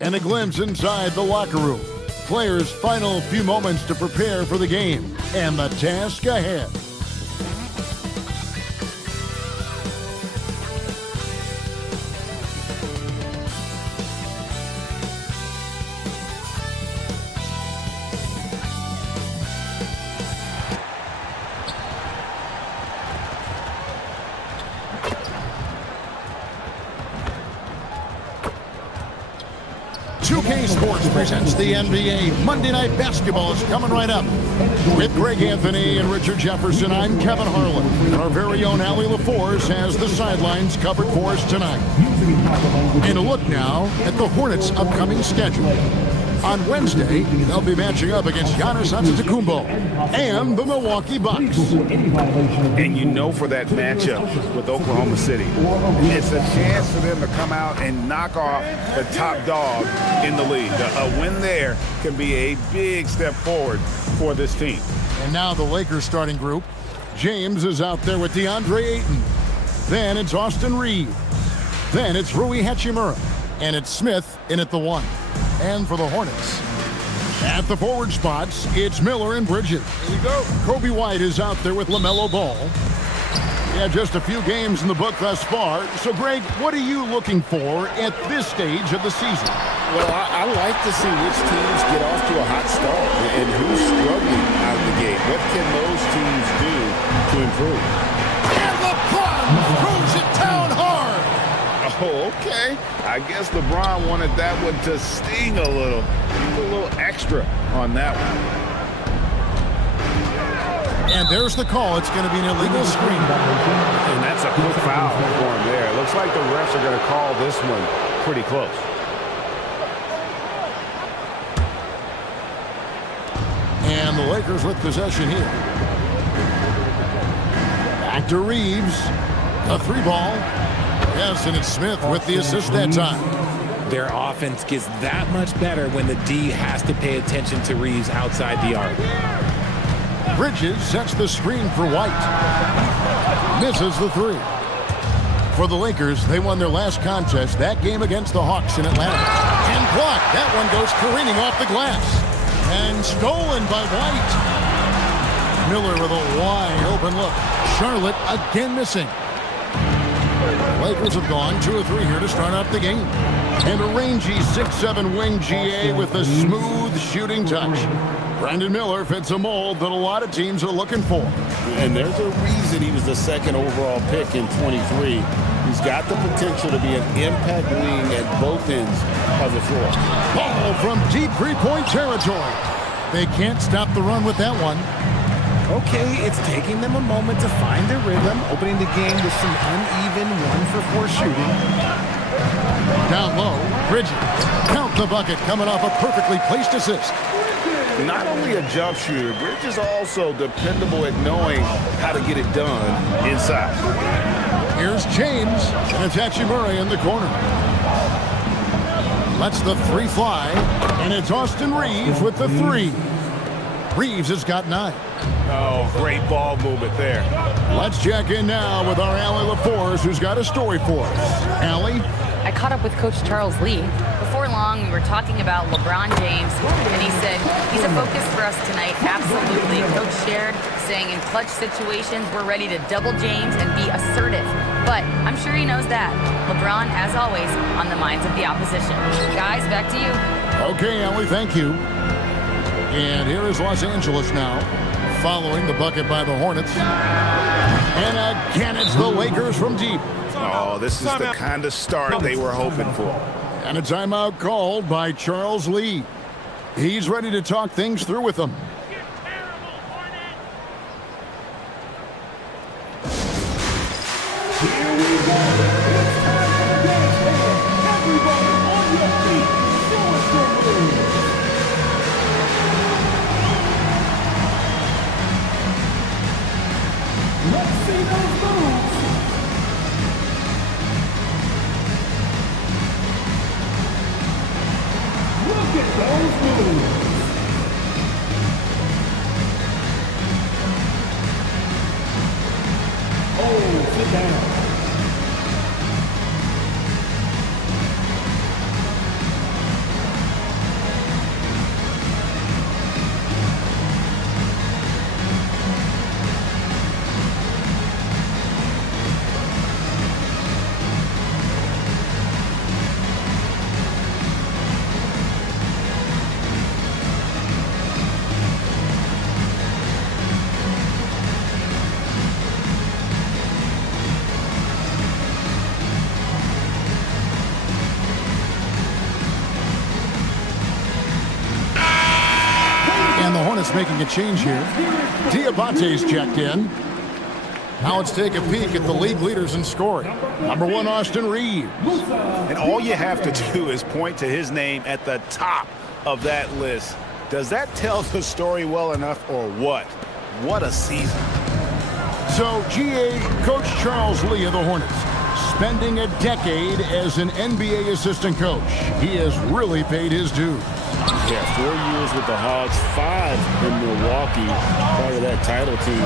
And a glimpse inside the locker room. Players' final few moments to prepare for the game and the task ahead. Sports presents the NBA Monday Night Basketball is coming right up. With Greg Anthony and Richard Jefferson, I'm Kevin Harlan. And our very own Allie LaForce has the sidelines covered for us tonight. And a look now at the Hornets' upcoming schedule. On Wednesday, they'll be matching up against Giannis Antetokounmpo and the Milwaukee Bucks. And you know for that matchup with Oklahoma City, it's a chance for them to come out and knock off the top dog in the league. A win there can be a big step forward for this team. And now the Lakers starting group. James is out there with DeAndre Ayton. Then it's Austin Reeves. Then it's Rui Hachimura. And it's Smith in at the 1. And for the Hornets, at the forward spots, it's Miller and Bridges. Here we go. Kobe White is out there with LaMelo Ball. Yeah, just a few games in the book thus far. So, Greg, what are you looking for at this stage of the season? Well, I like to see which teams get off to a hot start and who's struggling out of the gate. What can those teams do to improve? And LeBron throws it down hard. Oh, okay. I guess LeBron wanted that one to sting a little. A little extra on that one. And there's the call. It's going to be an illegal screen. And that's a quick foul for him there. It looks like the refs are going to call this one pretty close. And the Lakers with possession here. Back to Reeves. A 3-ball. Yes, and it's Smith with the assist that time. Their offense gets that much better when the D has to pay attention to Reeves outside the arc. Bridges sets the screen for White. Misses the 3. For the Lakers, they won their last contest, that game against the Hawks in Atlanta. And blocked. That one goes careening off the glass. And stolen by White. Miller with a wide open look. Charlotte again missing. Lakers have gone 2 of 3 here to start out the game. And a rangy 6'7" wing GA with a smooth shooting touch. Brandon Miller fits a mold that a lot of teams are looking for. And there's a reason he was the 2nd overall pick in 23. He's got the potential to be an impact wing at both ends of the floor. Ball from deep 3-point territory. They can't stop the run with that one. Okay, it's taking them a moment to find their rhythm, opening the game with some uneven 1-for-4 shooting. Down low, Bridges. Count the bucket coming off a perfectly placed assist. Not only a jump shooter, Bridges also dependable at knowing how to get it done inside. Here's James, and it's Hachimura in the corner. Lets the 3 fly, and it's Austin Reeves with the 3. Reeves has got 9. Oh, great ball movement there. Let's check in now with our Allie LaForce, who's got a story for us. Allie? I caught up with Coach Charles Lee. Before long, we were talking about LeBron James, and he said, he's a focus for us tonight. Absolutely. Coach shared, saying in clutch situations, we're ready to double James and be assertive. But I'm sure he knows that. LeBron, as always, on the minds of the opposition. Guys, back to you. Okay, Allie, thank you. And here is Los Angeles now, following the bucket by the Hornets. And again, it's the Lakers from deep. Oh, this is the kind of start they were hoping for. And a timeout called by Charles Lee. He's ready to talk things through with them. Here we go. It's time for the dance band. Everybody on your feet. Show us your moves. Let's see those moves. Look at those moves. Hornets making a change here. Diabate's checked in. Now let's take a peek at the league leaders in scoring. Number 1, Austin Reeves. And all you have to do is point to his name at the top of that list. Does that tell the story well enough or what? What a season. So, GA Coach Charles Lee of the Hornets, spending a decade as an NBA assistant coach. He has really paid his dues. Yeah, 4 years with the Hawks, 5 in Milwaukee, part of that title team.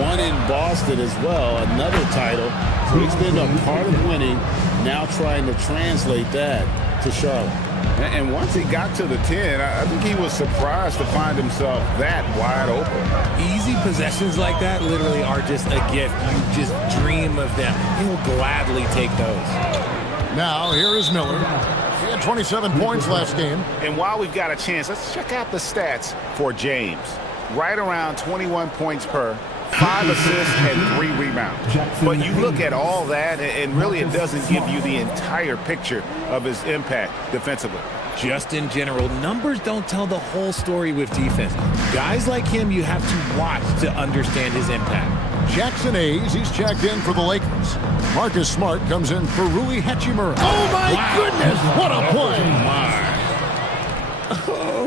1 in Boston as well, another title. So he's been a part of winning, now trying to translate that to Charlotte. And once he got to the 10, I think he was surprised to find himself that wide open. Easy possessions like that literally are just a gift. You just dream of them. He'll gladly take those. Now, here is Miller. He had 27 points last game. And while we've got a chance, let's check out the stats for James. Right around 21 points per, 5 assists and 3 rebounds. But you look at all that, and really it doesn't give you the entire picture of his impact defensively. Just in general, numbers don't tell the whole story with defense. Guys like him, you have to watch to understand his impact. Jackson Hayes, he's checked in for the Lakers. Marcus Smart comes in for Rui Hachimura. Oh, my goodness! What a play!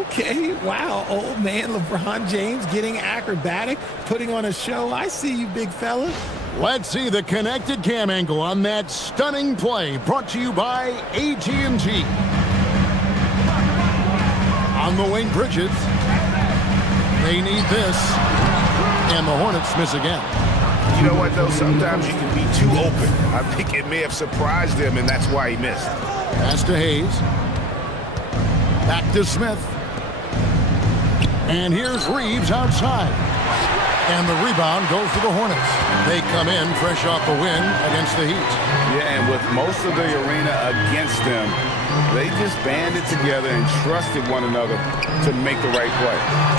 Okay, wow, old man LeBron James getting acrobatic, putting on a show. I see you, big fella. Let's see the connected cam angle on that stunning play, brought to you by AT&T. On the wing, Bridges. They need this, and the Hornets miss again. You know what, though? Sometimes you can be too open. I think it may have surprised him, and that's why he missed. Pass to Hayes. Back to Smith. And here's Reeves outside. And the rebound goes to the Hornets. They come in fresh off the win against the Heat. Yeah, and with most of the arena against them, they just banded together and trusted one another to make the right play.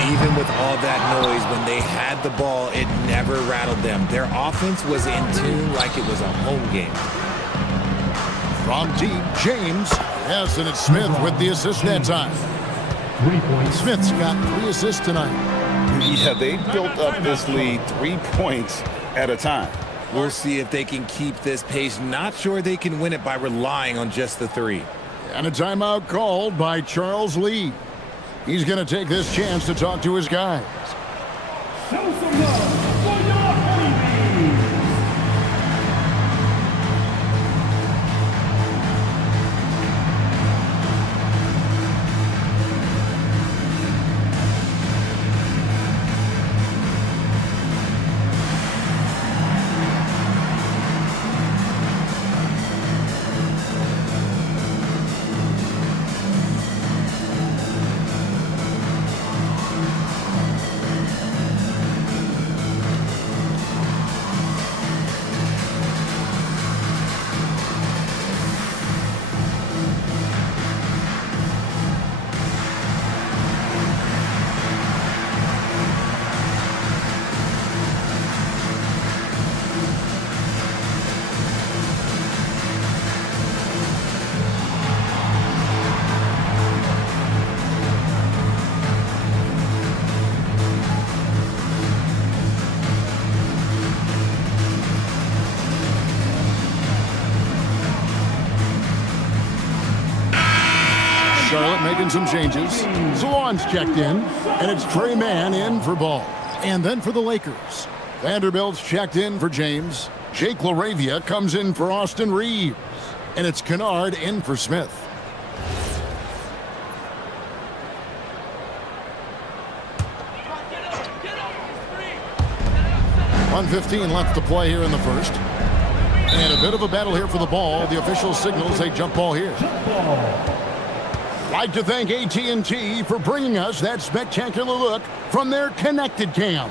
Even with all that noise, when they had the ball, it never rattled them. Their offense was in tune like it was a home game. From deep, James. Yes, and it's Smith with the assist that time. Smith's got 3 assists tonight. Yeah, they built up this lead 3 points at a time. We'll see if they can keep this pace. Not sure they can win it by relying on just the 3. And a timeout called by Charles Lee. He's going to take this chance to talk to his guys. Show some love for your baby. Charlotte making some changes. Salon's checked in, and it's Trey Mann in for Ball. And then for the Lakers, Vanderbilt's checked in for James. Jake LaRavia comes in for Austin Reeves. And it's Kennard in for Smith. .1:15 left to play here in the first. And a bit of a battle here for the ball. The official signals a jump ball here. Like to thank AT&T for bringing us that spectacular look from their connected cam.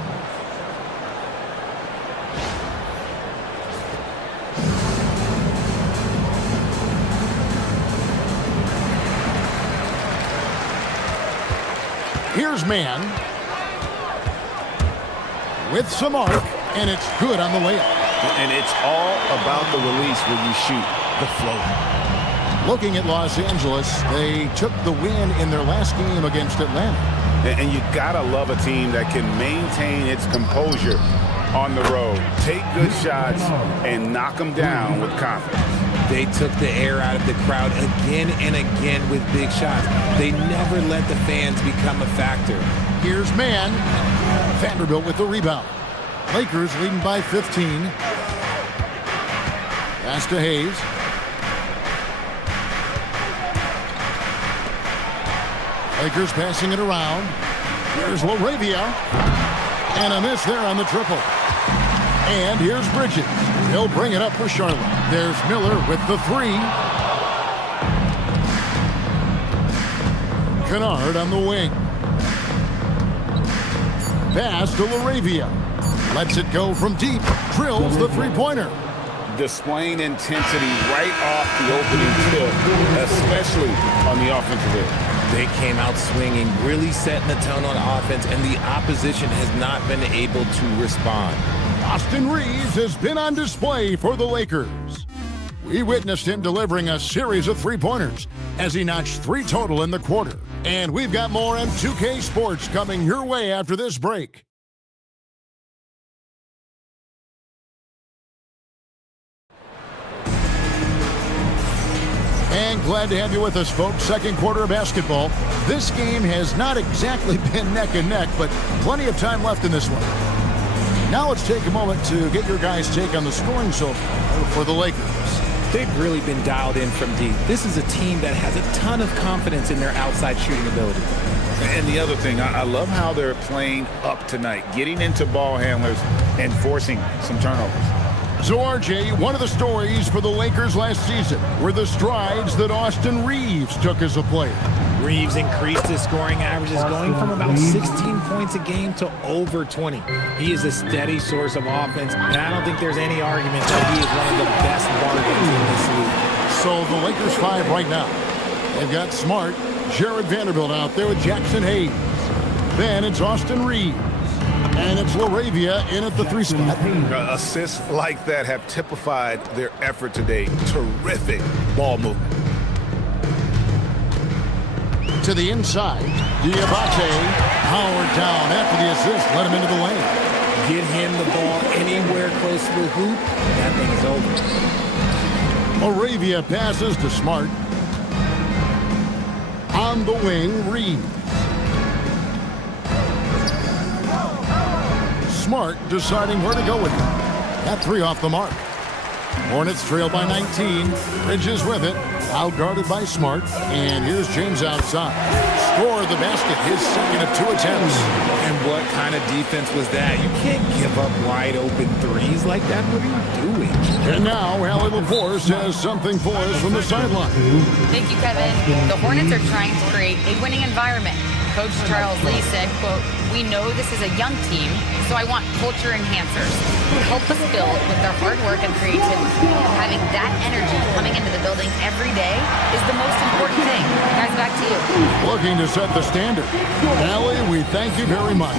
Here's Mann with some arc, and it's good on the layup. And it's all about the release when you shoot the float. Looking at Los Angeles, they took the win in their last game against Atlanta. And you gotta love a team that can maintain its composure on the road, take good shots, and knock them down with confidence. They took the air out of the crowd again and again with big shots. They never let the fans become a factor. Here's man. Vanderbilt with the rebound. Lakers leading by 15. Pass to Hayes. Lakers passing it around. Here's Laravia. And a miss there on the triple. And here's Bridges. He'll bring it up for Charlotte. There's Miller with the three. Kennard on the wing. Pass to Laravia. Lets it go from deep. Drills the three-pointer. Displaying intensity right off the opening tip, especially on the offensive end. They came out swinging, really setting the tone on offense, and the opposition has not been able to respond. Austin Reeves has been on display for the Lakers. We witnessed him delivering a series of three-pointers as he notched 3 total in the quarter. And we've got more M2K Sports coming your way after this break. And glad to have you with us, folks. Second quarter of basketball. This game has not exactly been neck and neck, but plenty of time left in this one. Now let's take a moment to get your guys' take on the scoring so far for the Lakers. They've really been dialed in from deep. This is a team that has a ton of confidence in their outside shooting ability. And the other thing, I love how they're playing up tonight, getting into ball handlers and forcing some turnovers. So, RJ, one of the stories for the Lakers last season were the strides that Austin Reeves took as a player. Reeves increased his scoring averages, going from about 16 points a game to over 20. He is a steady source of offense, and I don't think there's any argument that he is one of the best bargains in this league. So the Lakers 5 right now. They've got Smart, Jared Vanderbilt out there with Jackson Hayes. Then it's Austin Reeves. And it's Laravia in at the 3 spot. Assists like that have typified their effort today. Terrific ball movement. To the inside, Diabate powered down after the assist, let him into the lane. Get him the ball anywhere close to the hoop, that thing is over. Laravia passes to Smart. On the wing, Reeves. Smart deciding where to go with it. That 3 off the mark. Hornets trail by 19. Bridges with it. Outguarded by Smart. And here's James outside. Score the basket. His second of 2 attempts. And what kind of defense was that? You can't give up wide open threes like that. What are you doing? And now, Allie LaForce has something for us from the sideline. Thank you, Kevin. The Hornets are trying to create a winning environment. Coach Charles Lee said, quote, "We know this is a young team, so I want culture enhancers who help us build with their hard work and creativity. Having that energy coming into the building every day is the most important thing." Guys, back to you. Looking to set the standard. Allie, we thank you very much.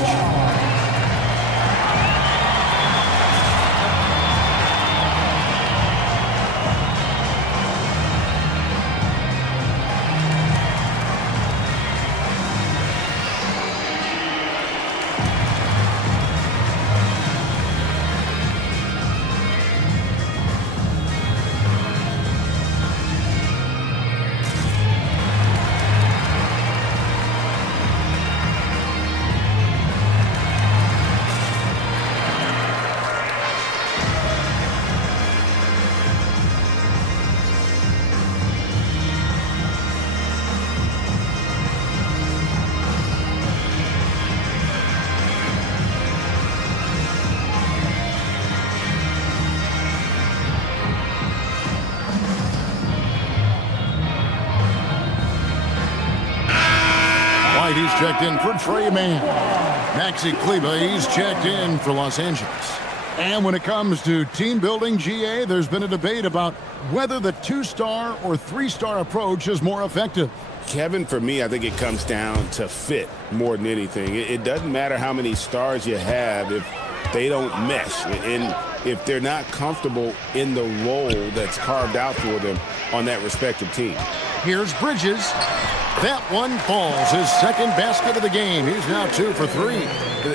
He's checked in for Trey Mann. Maxi Kleba, he's checked in for Los Angeles. And when it comes to team building, GA, there's been a debate about whether the 2-star or 3-star approach is more effective. Kevin, for me, I think it comes down to fit more than anything. It doesn't matter how many stars you have if they don't mesh. And if they're not comfortable in the role that's carved out for them on that respective team. Here's Bridges. That one falls. His second basket of the game. He's now 2 for 3.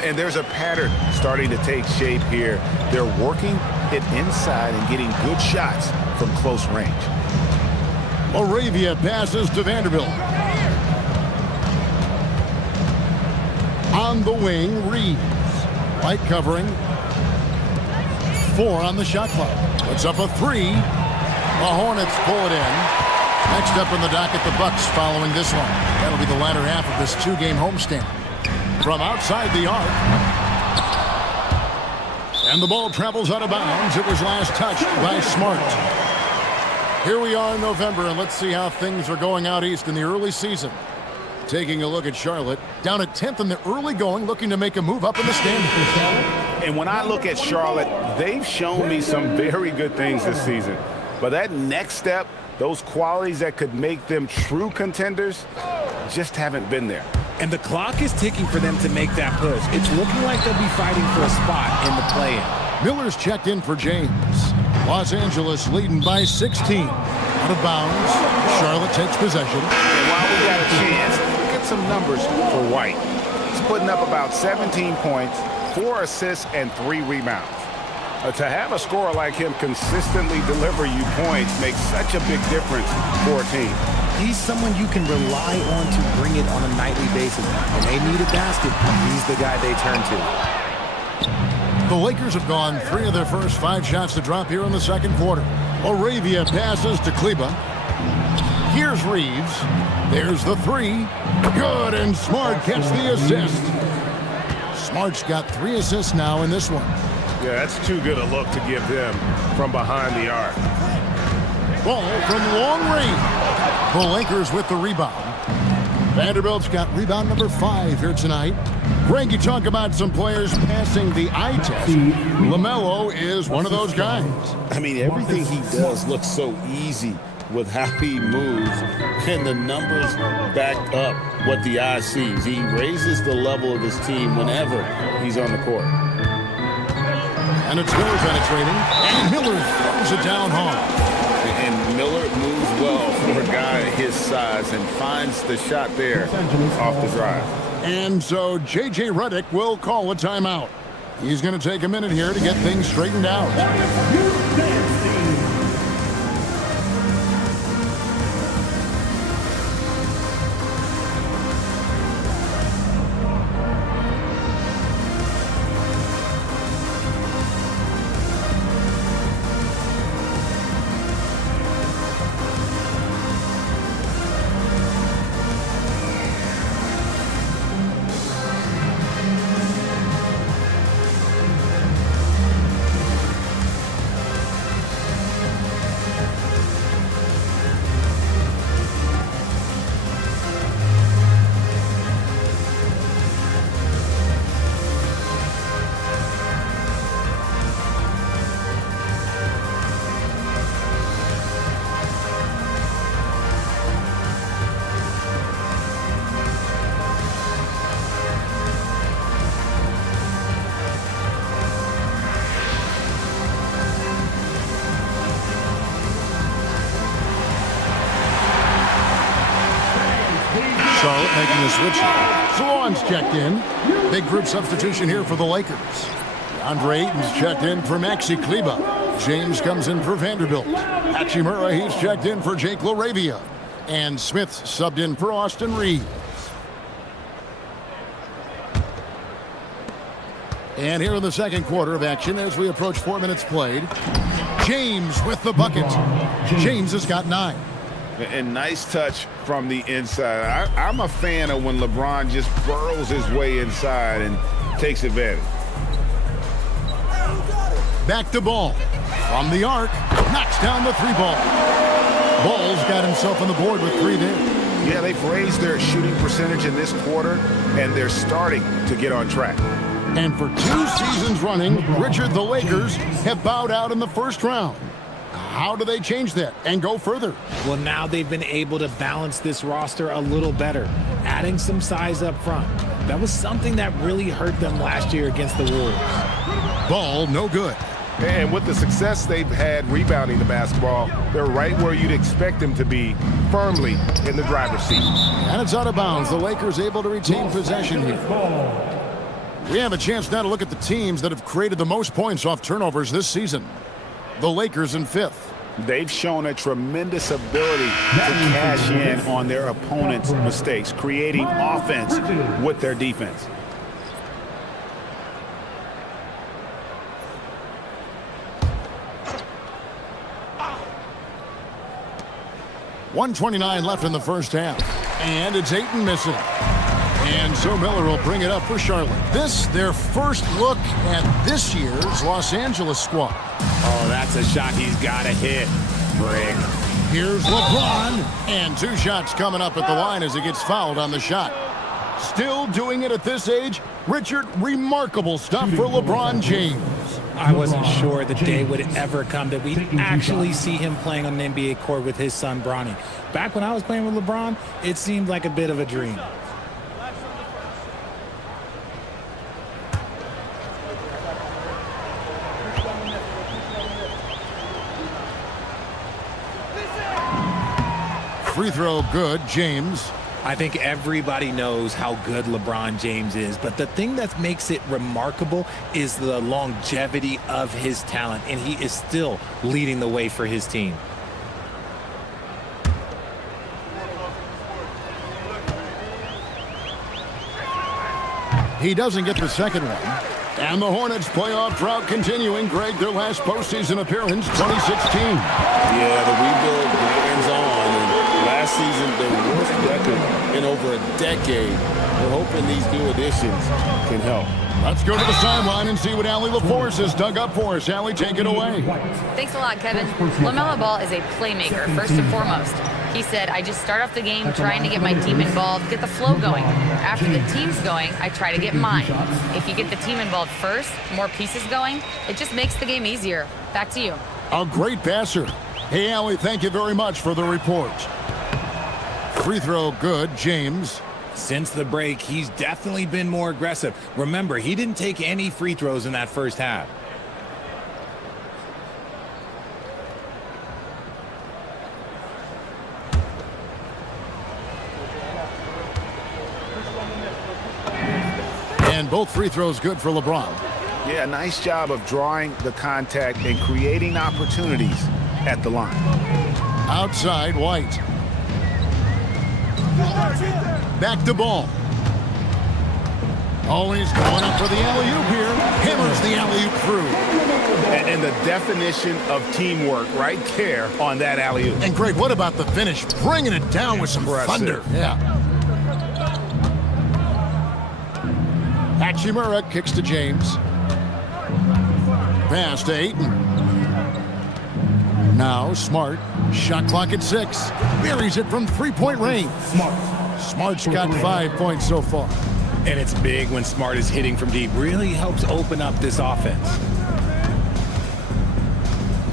And there's a pattern starting to take shape here. They're working it inside and getting good shots from close range. Moravia passes to Vanderbilt. On the wing, Reeves. Light covering. 4 on the shot clock. Puts up a 3. The Hornets pull it in. Next up in the docket, the Bucks following this one. That'll be the latter half of this 2-game homestand. From outside the arc. And the ball travels out of bounds. It was last touched by Smart. Here we are in November, and let's see how things are going out east in the early season. Taking a look at Charlotte, down at 10th in the early going, looking to make a move up in the standings. And when I look at Charlotte, they've shown me some very good things this season. But that next step, those qualities that could make them true contenders, just haven't been there. And the clock is ticking for them to make that push. It's looking like they'll be fighting for a spot in the play-in. Miller's checked in for James. Los Angeles leading by 16. Out of bounds. Charlotte takes possession. And while we got a chance, look at some numbers for White. He's putting up about 17 points, 4 assists, and 3 rebounds. To have a scorer like him consistently deliver you points makes such a big difference for a team. He's someone you can rely on to bring it on a nightly basis. When they need a basket, he's the guy they turn to. The Lakers have gone 3 of their first 5 shots to drop here in the second quarter. Moravia passes to Kleba. Here's Reeves. There's the 3. Good, and Smart gets the assist. Smart's got 3 assists now in this one. Yeah, that's too good a look to give them from behind the arc. Ball from long range. The Lakers with the rebound. Vanderbilt's got rebound number 5 here tonight. Greg, you talk about some players passing the eye test. LaMelo is one of those guys. I mean, everything he does looks so easy with how he moves, and the numbers back up what the eye sees. He raises the level of his team whenever he's on the court. And it's Miller penetrating, and Miller throws it down hard. And Miller moves well for a guy his size and finds the shot there off the drive. And so J.J. Redick will call a timeout. He's going to take a minute here to get things straightened out. Charlotte making a switch. Salon's checked in. Big group substitution here for the Lakers. Andre Ayton's checked in for Maxi Kleba. James comes in for Vanderbilt. Hachimura, he's checked in for Jake LaRavia. And Smith's subbed in for Austin Reeves. And here in the second quarter of action as we approach 4 minutes played. James with the bucket. James has got 9. And nice touch from the inside. I'm a fan of when LeBron just burrows his way inside and takes advantage. Back to Ball. From the arc. Knocks down the 3-ball. Ball's got himself on the board with 3 there. Yeah, they've raised their shooting percentage in this quarter, and they're starting to get on track. And for 2 seasons running, Richard, the Lakers have bowed out in the first round. How do they change that and go further? Well, now they've been able to balance this roster a little better, adding some size up front. That was something that really hurt them last year against the Wolves. Ball, no good. And with the success they've had rebounding the basketball, they're right where you'd expect them to be, firmly in the driver's seat. And it's out of bounds. The Lakers able to retain possession here. We have a chance now to look at the teams that have created the most points off turnovers this season. The Lakers in 5th. They've shown a tremendous ability to cash in on their opponent's mistakes, creating offense with their defense. .129 left in the first half. And it's Ayton missing. And so Miller will bring it up for Charlotte. This, their first look at this year's Los Angeles squad. Oh, that's a shot he's got to hit. Brick. Here's LeBron. And 2 shots coming up at the line as he gets fouled on the shot. Still doing it at this age. Richard, remarkable stuff for LeBron James. I wasn't sure the day would ever come that we'd actually see him playing on an NBA court with his son, Bronny. Back when I was playing with LeBron, it seemed like a bit of a dream. Free throw good, James. I think everybody knows how good LeBron James is, but the thing that makes it remarkable is the longevity of his talent, and he is still leading the way for his team. He doesn't get the second one. And the Hornets playoff drought continuing. Greg, their last postseason appearance, 2016. Yeah, the rebuild hands on. And last season, their worst record in over a decade. We're hoping these new additions can help. Let's go to the sideline and see what Allie LaForce has dug up for us. Allie, take it away. Thanks a lot, Kevin. LaMelo Ball is a playmaker, first and foremost. He said, I just start off the game trying to get my team involved, get the flow going. After the team's going, I try to get mine. If you get the team involved first, more pieces going, it just makes the game easier. Back to you. A great passer. Hey, Allie, thank you very much for the report. Free throw good, James. Since the break, he's definitely been more aggressive. Remember, he didn't take any free throws in that first half. And both free throws good for LeBron. Yeah, nice job of drawing the contact and creating opportunities at the line. Outside, White. Back to Ball. Always going up for the alley-oop here. Hammers the alley-oop through. And the definition of teamwork right there on that alley-oop. And Greg, what about the finish? Bringing it down with some thunder. Yeah. Hachimura kicks to James. Pass to Ayton. Now Smart. Shot clock at 6. Buries it from three-point range. Smart's got 5 points so far. And it's big when Smart is hitting from deep. Really helps open up this offense.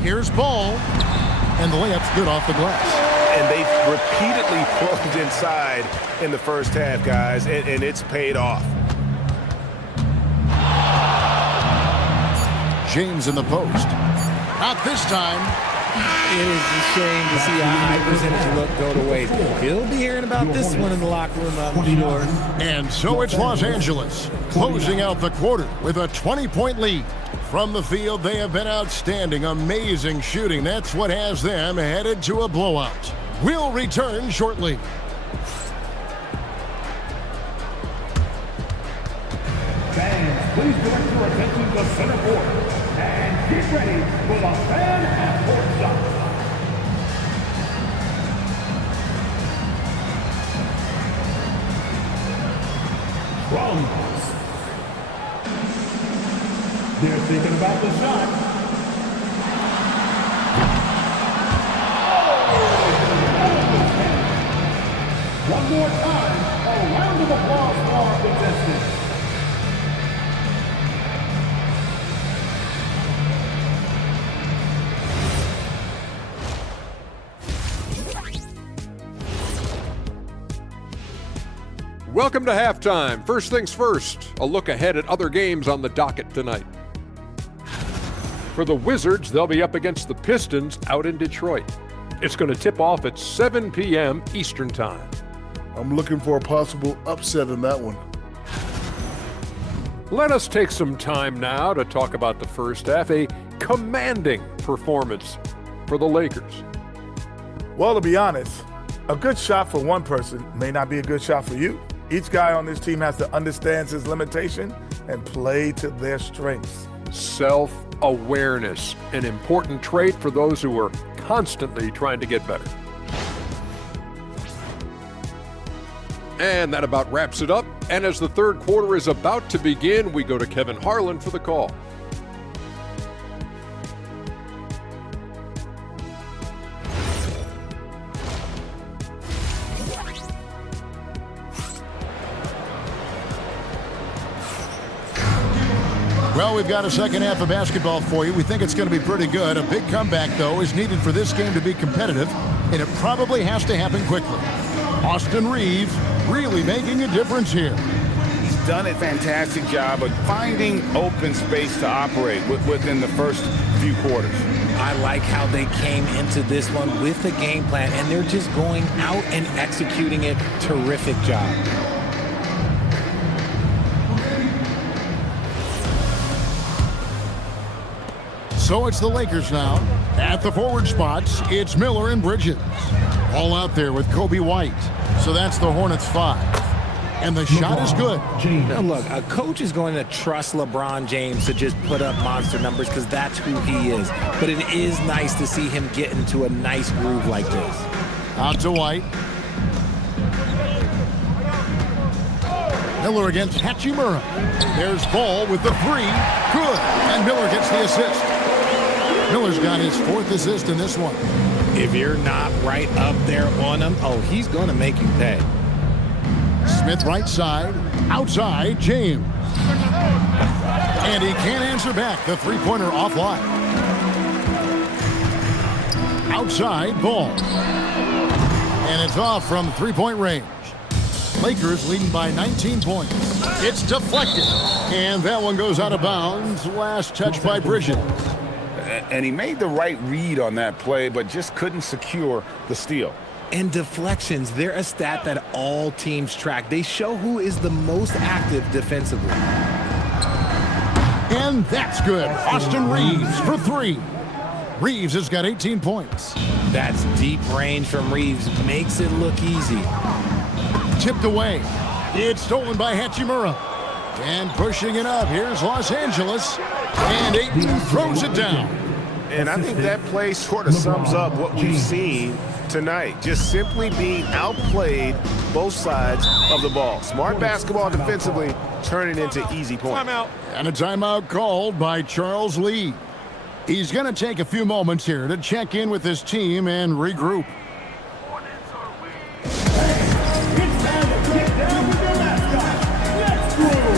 Here's Ball. And the layup's good off the glass. And they've repeatedly plugged inside in the first half, guys, and it's paid off. James in the post. Not this time. It is a shame to see a high percentage look go to waste. He'll be hearing about this one in the locker room, I'm sure. And so it's Los Angeles closing out the quarter with a 20-point lead. From the field, they have been outstanding, amazing shooting. That's what has them headed to a blowout. We'll return shortly. Fans, please direct your attention to the center court and get ready for the fan half-court shot. They're thinking about the shot. One more time, a round of applause for our contestants. Welcome to halftime. First things first, a look ahead at other games on the docket tonight. For the Wizards, they'll be up against the Pistons out in Detroit. It's going to tip off at 7 p.m. Eastern Time. I'm looking for a possible upset in that one. Let us take some time now to talk about the first half, a commanding performance for the Lakers. Well, to be honest, a good shot for one person may not be a good shot for you. Each guy on this team has to understand his limitation and play to their strengths. Self-awareness, an important trait for those who are constantly trying to get better. And that about wraps it up. And as the third quarter is about to begin, we go to Kevin Harlan for the call. Well, we've got a second half of basketball for you. We think it's going to be pretty good. A big comeback, though, is needed for this game to be competitive, and it probably has to happen quickly. Austin Reeves really making a difference here. He's done a fantastic job of finding open space to operate within the first few quarters. I like how they came into this one with a game plan, and they're just going out and executing it. Terrific job. So it's the Lakers now. At the forward spots, it's Miller and Bridges. All out there with Kobe White. So that's the Hornets 5. And the shot is good. Now look, a coach is going to trust LeBron James to just put up monster numbers because that's who he is. But it is nice to see him get into a nice groove like this. Out to White. Miller against Hachimura. There's Ball with the 3. Good. And Miller gets the assist. Miller's got his 4th assist in this one. If you're not right up there on him, oh, he's going to make you pay. Smith right side. Outside, James. And he can't answer back. The three-pointer offline. Outside, Ball. And it's off from three-point range. Lakers leading by 19 points. It's deflected. And that one goes out of bounds. Last touch by Bridges. And he made the right read on that play, but just couldn't secure the steal. And deflections, they're a stat that all teams track. They show who is the most active defensively. And that's good. Austin Reeves for 3. Reeves has got 18 points. That's deep range from Reeves. Makes it look easy. Tipped away. It's stolen by Hachimura. And pushing it up. Here's Los Angeles. And Ayton throws it down. And I think that play sort of sums up what we've seen tonight. Just simply being outplayed both sides of the ball. Smart basketball defensively, turning into easy points. Timeout. And a timeout called by Charles Lee. He's going to take a few moments here to check in with his team and regroup. It's time to get down with your mascot. Let's go!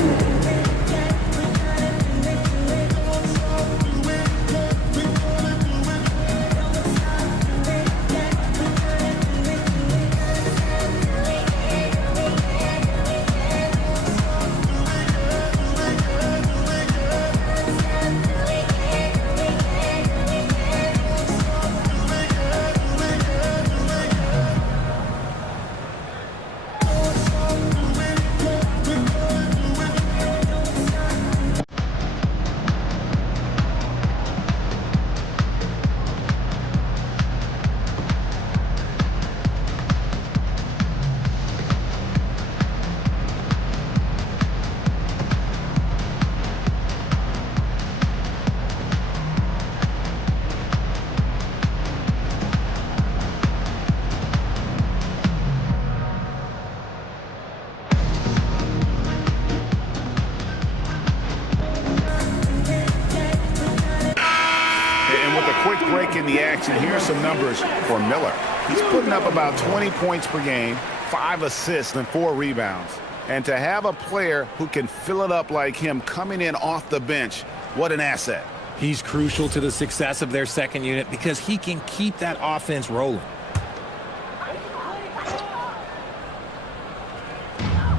In the action, here's some numbers for Miller. He's putting up about 20 points per game, 5 assists and 4 rebounds. And to have a player who can fill it up like him coming in off the bench, what an asset. He's crucial to the success of their second unit because he can keep that offense rolling.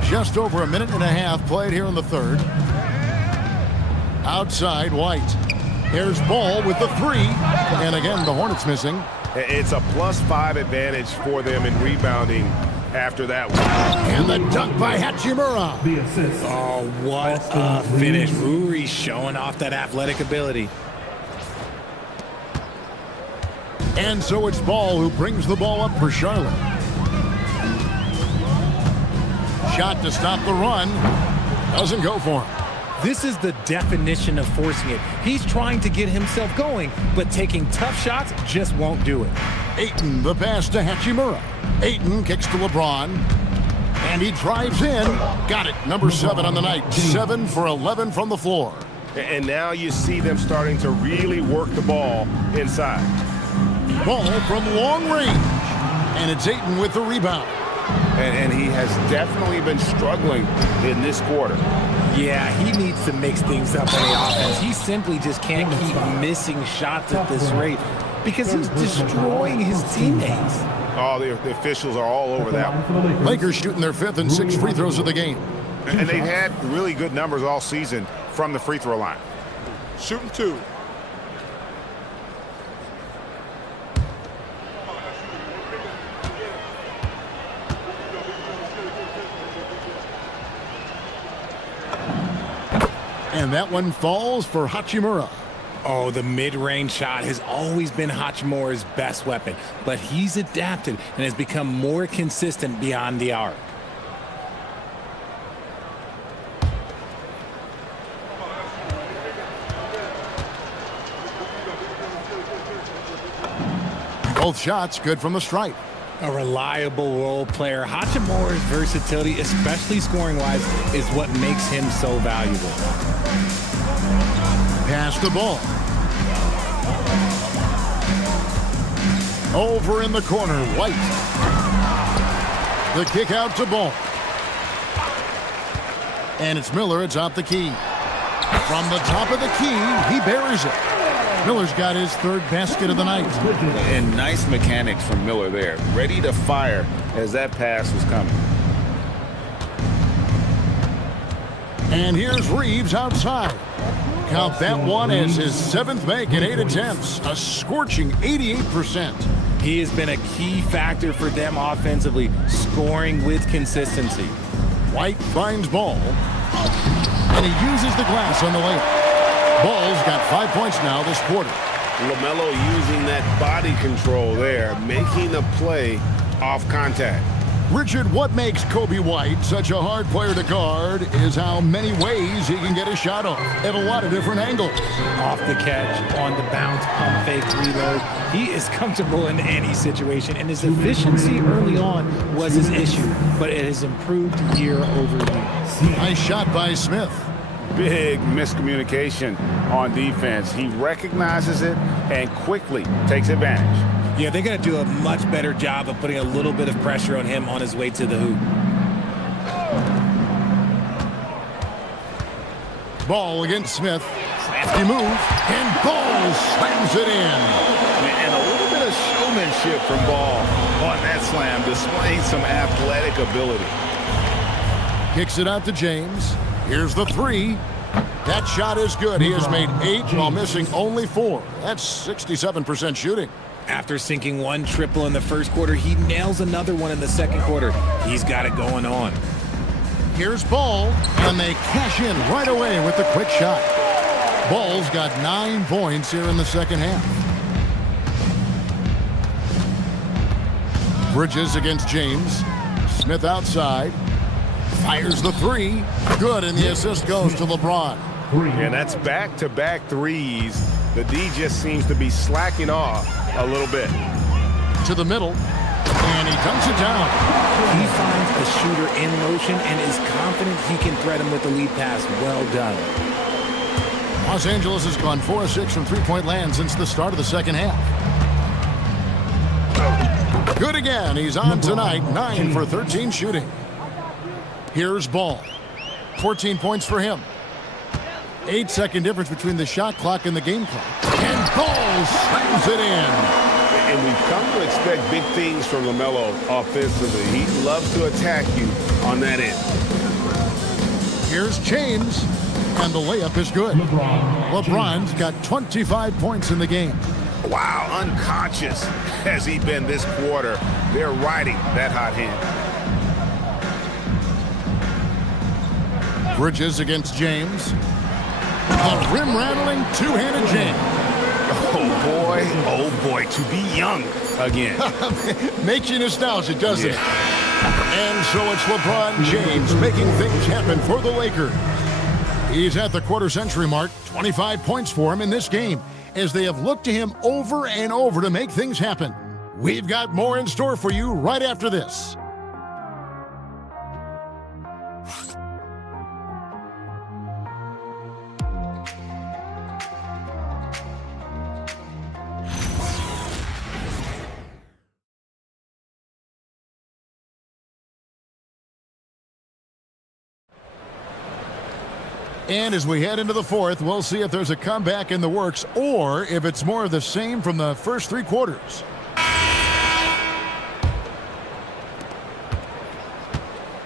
Just over a minute and a half played here in the third. Outside, White. Here's Ball with the 3. And again, the Hornets missing. It's a +5 advantage for them in rebounding after that one. And the dunk by Hachimura. The assist. Oh, what a finish. Ruri showing off that athletic ability. And so it's Ball who brings the ball up for Charlotte. Shot to stop the run. Doesn't go for him. This is the definition of forcing it. He's trying to get himself going, but taking tough shots just won't do it. Ayton, the pass to Hachimura. Ayton kicks to LeBron. And he drives in. Got it. Number 7 on the night. 7 for 11 from the floor. And now you see them starting to really work the ball inside. Ball from long range. And it's Ayton with the rebound. And he has definitely been struggling in this quarter. Yeah, he needs to mix things up on the offense. He simply just can't keep missing shots at this rate because he's destroying his teammates. Oh, the officials are all over that one. Lakers shooting their 5th and 6th free throws of the game. And they've had really good numbers all season from the free throw line. Shooting 2. And that one falls for Hachimura. Oh, the mid-range shot has always been Hachimura's best weapon, but he's adapted and has become more consistent beyond the arc. Both shots good from the stripe. A reliable role player. Hachimura's versatility, especially scoring-wise, is what makes him so valuable. Pass the ball. Over in the corner, White. The kick out to Ball. And it's Miller atop the key. From the top of the key, he buries it. Miller's got his 3rd basket of the night. And nice mechanics from Miller there. Ready to fire as that pass was coming. And here's Reeves outside. Count that one as his 7th make in 8 attempts. A scorching 88%. He has been a key factor for them offensively, scoring with consistency. White finds Ball. And he uses the glass on the layup. Ball's got 5 points now this quarter. LaMelo using that body control there, making the play off contact. Richard, what makes Kobe White such a hard player to guard is how many ways he can get a shot off at a lot of different angles. Off the catch, on the bounce, pump fake, reload. He is comfortable in any situation, and his efficiency early on was his issue, but it has improved year over year. Nice shot by Smith. Big miscommunication on defense. He recognizes it and quickly takes advantage. Yeah, they're going to do a much better job of putting a little bit of pressure on him on his way to the hoop. Ball against Smith. Crafty move. And Ball slams it in. And a little bit of showmanship from Ball on that slam, displaying some athletic ability. Kicks it out to James. Here's the 3. That shot is good. He has made 8 while missing only 4. That's 67% shooting. After sinking 1 triple in the first quarter, he nails another one in the second quarter. He's got it going on. Here's Ball, and they cash in right away with the quick shot. Ball's got 9 points here in the second half. Bridges against James. Smith outside. Fires the 3. Good, and the assist goes to LeBron. And that's back-to-back threes. The D just seems to be slacking off a little bit. To the middle, and he dunks it down. He finds the shooter in motion and is confident he can thread him with the lead pass. Well done. Los Angeles has gone 4 of 6 from three-point land since the start of the second half. Good again. He's on tonight. 9 for 13 shooting. Here's Ball. 14 points for him. 8-second difference between the shot clock and the game clock. And Ball slams it in. And we've come to expect big things from LaMelo offensively. He loves to attack you on that end. Here's James. And the layup is good. LeBron's got 25 points in the game. Wow, unconscious has he been this quarter. They're riding that hot hand. Bridges against James. A rim-rattling two-handed James. Oh boy, to be young again. Makes you nostalgic, doesn't it? And so it's LeBron James making things happen for the Lakers. He's at the quarter-century mark, 25 points for him in this game, as they have looked to him over and over to make things happen. We've got more in store for you right after this. And as we head into the fourth, we'll see if there's a comeback in the works or if it's more of the same from the first three quarters.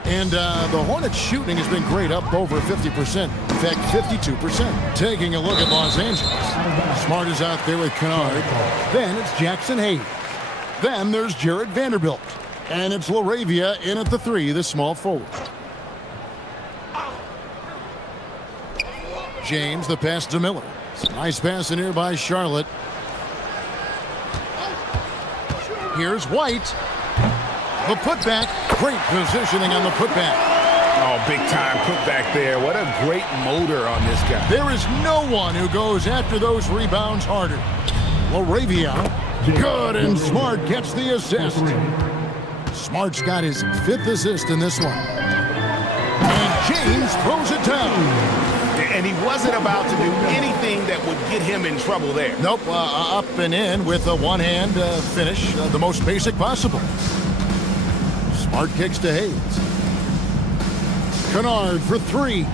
And the Hornets shooting has been great, up over 50%. In fact, 52%. Taking a look at Los Angeles. Smart is out there with Kennard. Then it's Jackson Hayes. Then there's Jared Vanderbilt. And it's LaRavia in at the three, the small forward. James, the pass to Miller. Nice pass in here by Charlotte. Here's White. The putback. Great positioning on the putback. Oh, big time putback there. What a great motor on this guy. There is no one who goes after those rebounds harder. LaRavia. Good, and Smart gets the assist. Smart's got his fifth assist in this one. And James throws it down. And he wasn't about to do anything that would get him in trouble there. Nope, up and in with a one-hand finish, the most basic possible. Smart kicks to Hayes. Kennard for three,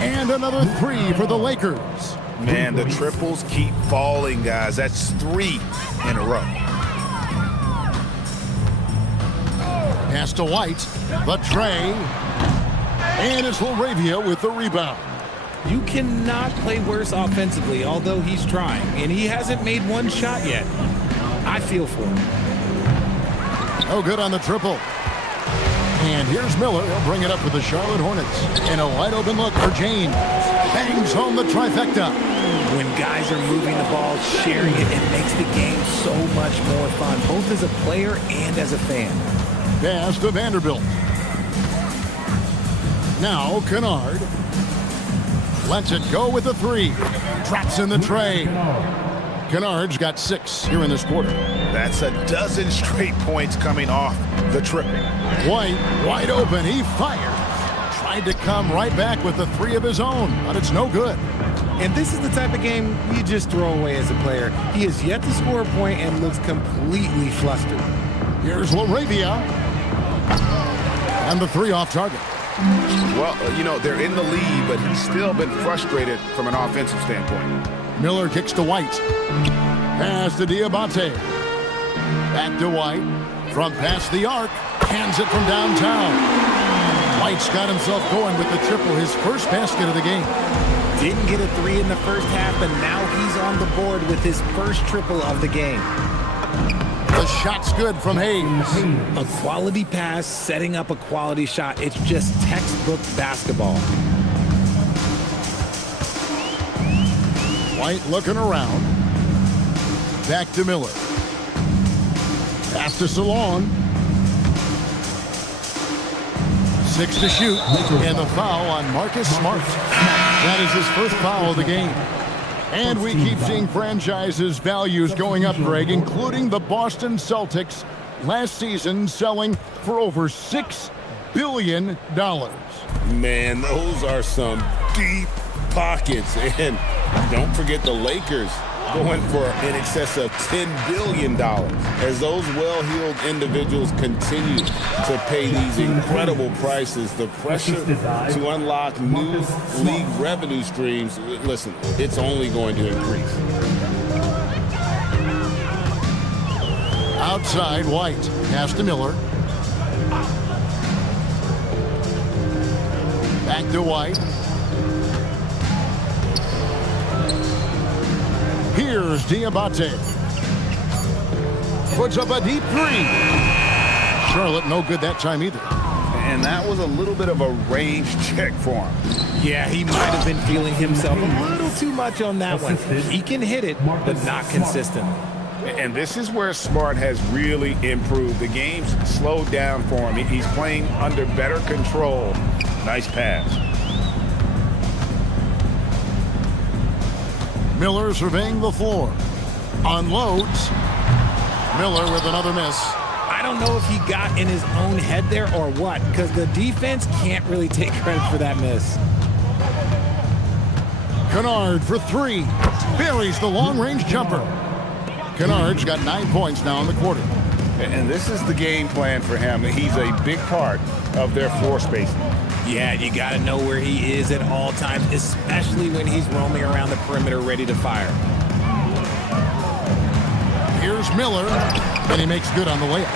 and another three for the Lakers. Man, the triples keep falling, guys. That's three in a row. Pass to White, the tray, and it's LaRavia with the rebound. You cannot play worse offensively, although he's trying, and he hasn't made one shot yet. I feel for him. Oh, good on the triple. And here's Miller. He'll bring it up for the Charlotte Hornets. And a wide-open look for James. Bangs home the trifecta. When guys are moving the ball, sharing it, it makes the game so much more fun, both as a player and as a fan. Pass to Vanderbilt. Now Kennard. Lets it go with a three. Drops in the tray. Kennard's got 6 here in this quarter. That's a dozen straight points coming off the triple. White, wide open. He fires. Tried to come right back with the 3 of his own, but it's no good. And this is the type of game you just throw away as a player. He has yet to score a point and looks completely flustered. Here's LaRavia. And the 3 off target. Well, you know, they're in the lead, but he's still been frustrated from an offensive standpoint. Miller kicks to White. Pass to Diabate. Back to White. Front past the arc. Hands it from downtown. White's got himself going with the triple, his first basket of the game. Didn't get a 3 in the first half, but now he's on the board with his first triple of the game. The shot's good from Hayes. A quality pass, setting up a quality shot. It's just textbook basketball. White looking around. Back to Miller. Pass to Salon. 6 to shoot. And the foul on Marcus Smart. That is his first foul of the game. And we keep seeing franchises' values going up, Greg, including the Boston Celtics last season selling for over $6 billion. Man, those are some deep pockets. And don't forget the Lakers going for in excess of $10 billion as those well-heeled individuals continue to pay these incredible prices. The pressure to unlock new league revenue streams, listen, it's only going to increase. Outside, White. Pass to Miller. Back to White. Here's Diabate. Puts up a deep three. Charlotte no good that time either. And that was a little bit of a range check for him. Yeah, he might have been feeling himself a little too much on that one. He can hit it, but not consistent. And this is where Smart has really improved. The game's slowed down for him. He's playing under better control. Nice pass. Miller surveying the floor. Unloads. Miller with another miss. I don't know if he got in his own head there or what, because the defense can't really take credit for that miss. Kennard for three. Buries the long-range jumper. Kennard's got 9 points now in the quarter. And this is the game plan for him. He's a big part of their floor spacing. Yeah, you got to know where he is at all times, especially when he's roaming around the perimeter ready to fire. Here's Miller, and he makes good on the layup.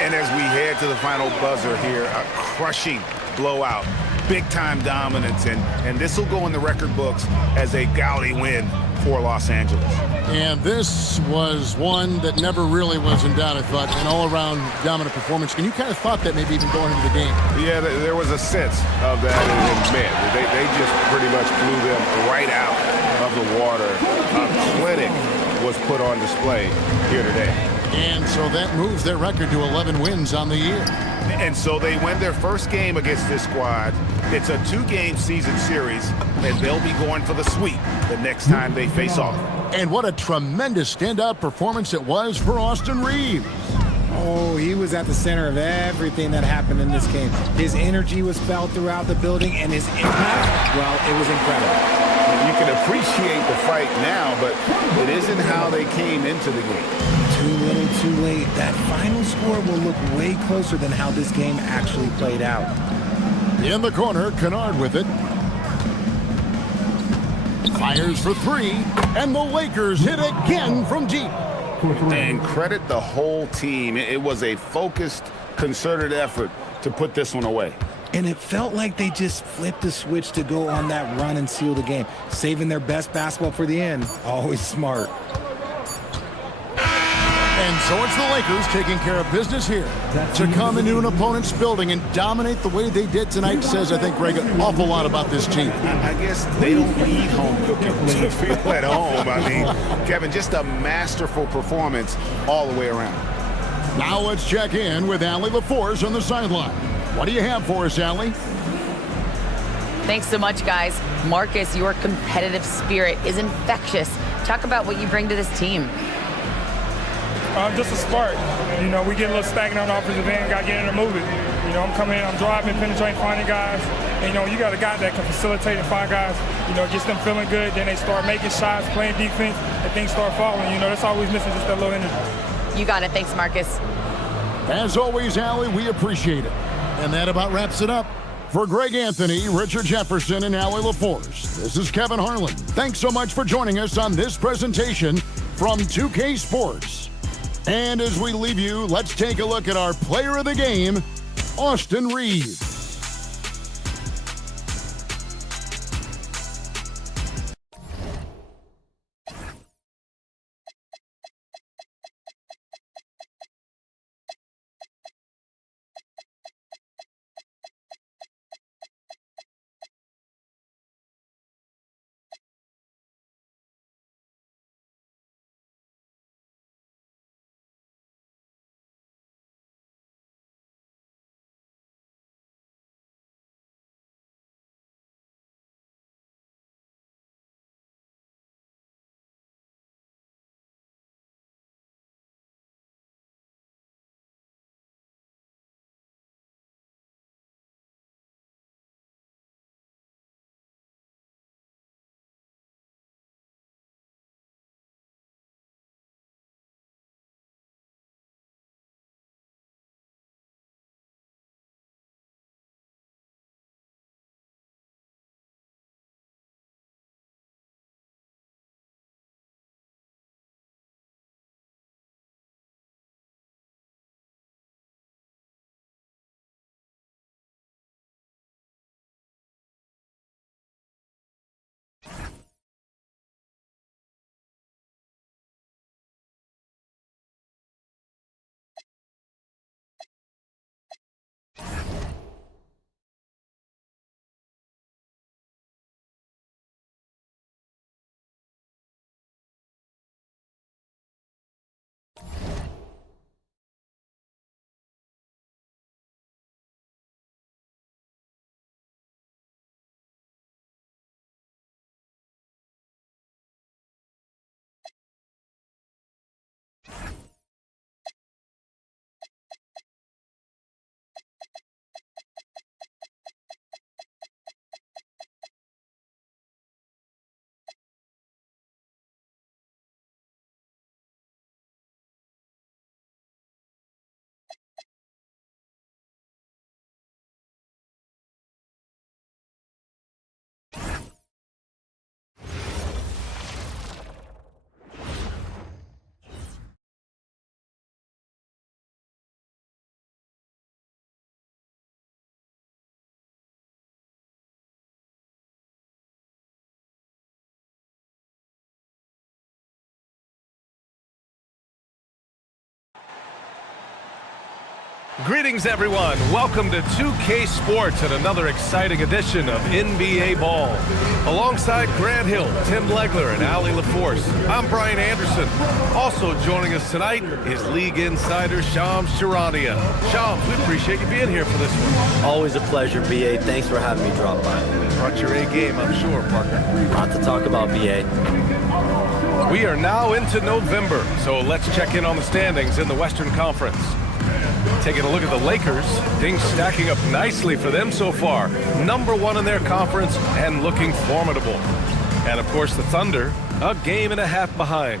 And as we head to the final buzzer here, a crushing blowout, big-time dominance, and this will go in the record books as a gaudy win for Los Angeles. And this was one that never really was in doubt, I thought, an all-around dominant performance. And you kind of thought that maybe even going into the game. Yeah, there was a sense of that in mid. They just pretty much blew them right out of the water. A clinic was put on display here today. And so that moves their record to 11 wins on the year. And so they win their first game against this squad. It's a 2-game season series, and they'll be going for the sweep the next time they face off. And what a tremendous standout performance it was for Austin Reeves. Oh, he was at the center of everything that happened in this game. His energy was felt throughout the building, and his impact, well, it was incredible. You can appreciate the fight now, but it isn't how they came into the game. Too little, too late. That final score will look way closer than how this game actually played out. In the corner, Kennard with it. Fires for three, and the Lakers hit again from deep. And credit the whole team. It was a focused, concerted effort to put this one away. And it felt like they just flipped the switch to go on that run and seal the game, saving their best basketball for the end. Always smart. And so it's the Lakers taking care of business here. To come into an opponent's building and dominate the way they did tonight says, I think, Greg, an awful lot about this team. I guess they don't need home cooking to feel at home. I mean, Kevin, just a masterful performance all the way around. Now let's check in with Allie LaForce on the sideline. What do you have for us, Allie? Thanks so much, guys. Marcus, your competitive spirit is infectious. Talk about what you bring to this team. Just a spark. You know, we get a little stagnant on the offensive end, got to get in and move it. You know, I'm coming in, I'm driving, penetrating, finding guys. And, you know, you got a guy that can facilitate and find guys. You know, gets them feeling good, then they start making shots, playing defense, and things start falling. You know, that's always missing, just that little energy. You got it. Thanks, Marcus. As always, Allie, we appreciate it. And that about wraps it up. For Greg Anthony, Richard Jefferson, and Allie LaForce, this is Kevin Harlan. Thanks so much for joining us on this presentation from 2K Sports. And as we leave you, let's take a look at our player of the game, Austin Reeves. Greetings, everyone. Welcome to 2K Sports and another exciting edition of NBA Ball. Alongside Grant Hill, Tim Legler, and Ali LaForce, I'm Brian Anderson. Also joining us tonight is League Insider Shams Charania. Shams, we appreciate you being here for this one. Always a pleasure, BA. Thanks for having me drop by. Brought your A game, I'm sure, partner. Lot to talk about, BA. We are now into November, so let's check in on the standings in the Western Conference. Taking a look at the Lakers, things stacking up nicely for them so far. #1 in their conference and looking formidable. And of course the Thunder, a game and a half behind.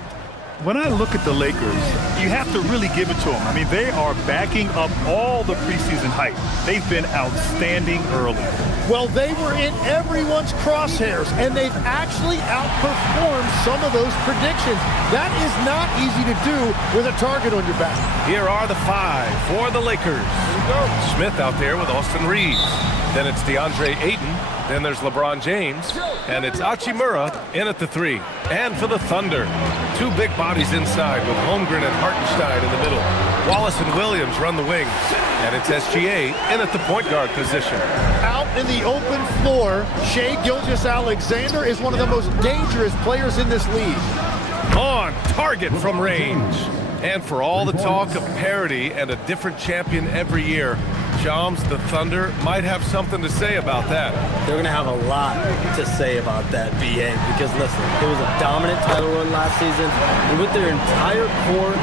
When I look at the Lakers, you have to really give it to them. I mean, they are backing up all the preseason hype. They've been outstanding early. Well, they were in everyone's crosshairs, and they've actually outperformed some of those predictions. That is not easy to do with a target on your back. Here are the 5 for the Lakers. Smith out there with Austin Reeves. Then it's DeAndre Ayton. Then there's LeBron James. And it's Hachimura in at the 3. And for the Thunder, 2 big bodies inside with Holmgren and Hartenstein in the middle. Wallace and Williams run the wings. And it's SGA in at the point guard position. Out in the open floor, Shai Gilgeous-Alexander is one of the most dangerous players in this league. On target from range. And for all the talk of parity and a different champion every year, Shams, the Thunder might have something to say about that. They're going to have a lot to say about that, BA, because listen, it was a dominant title run last season, and with their entire core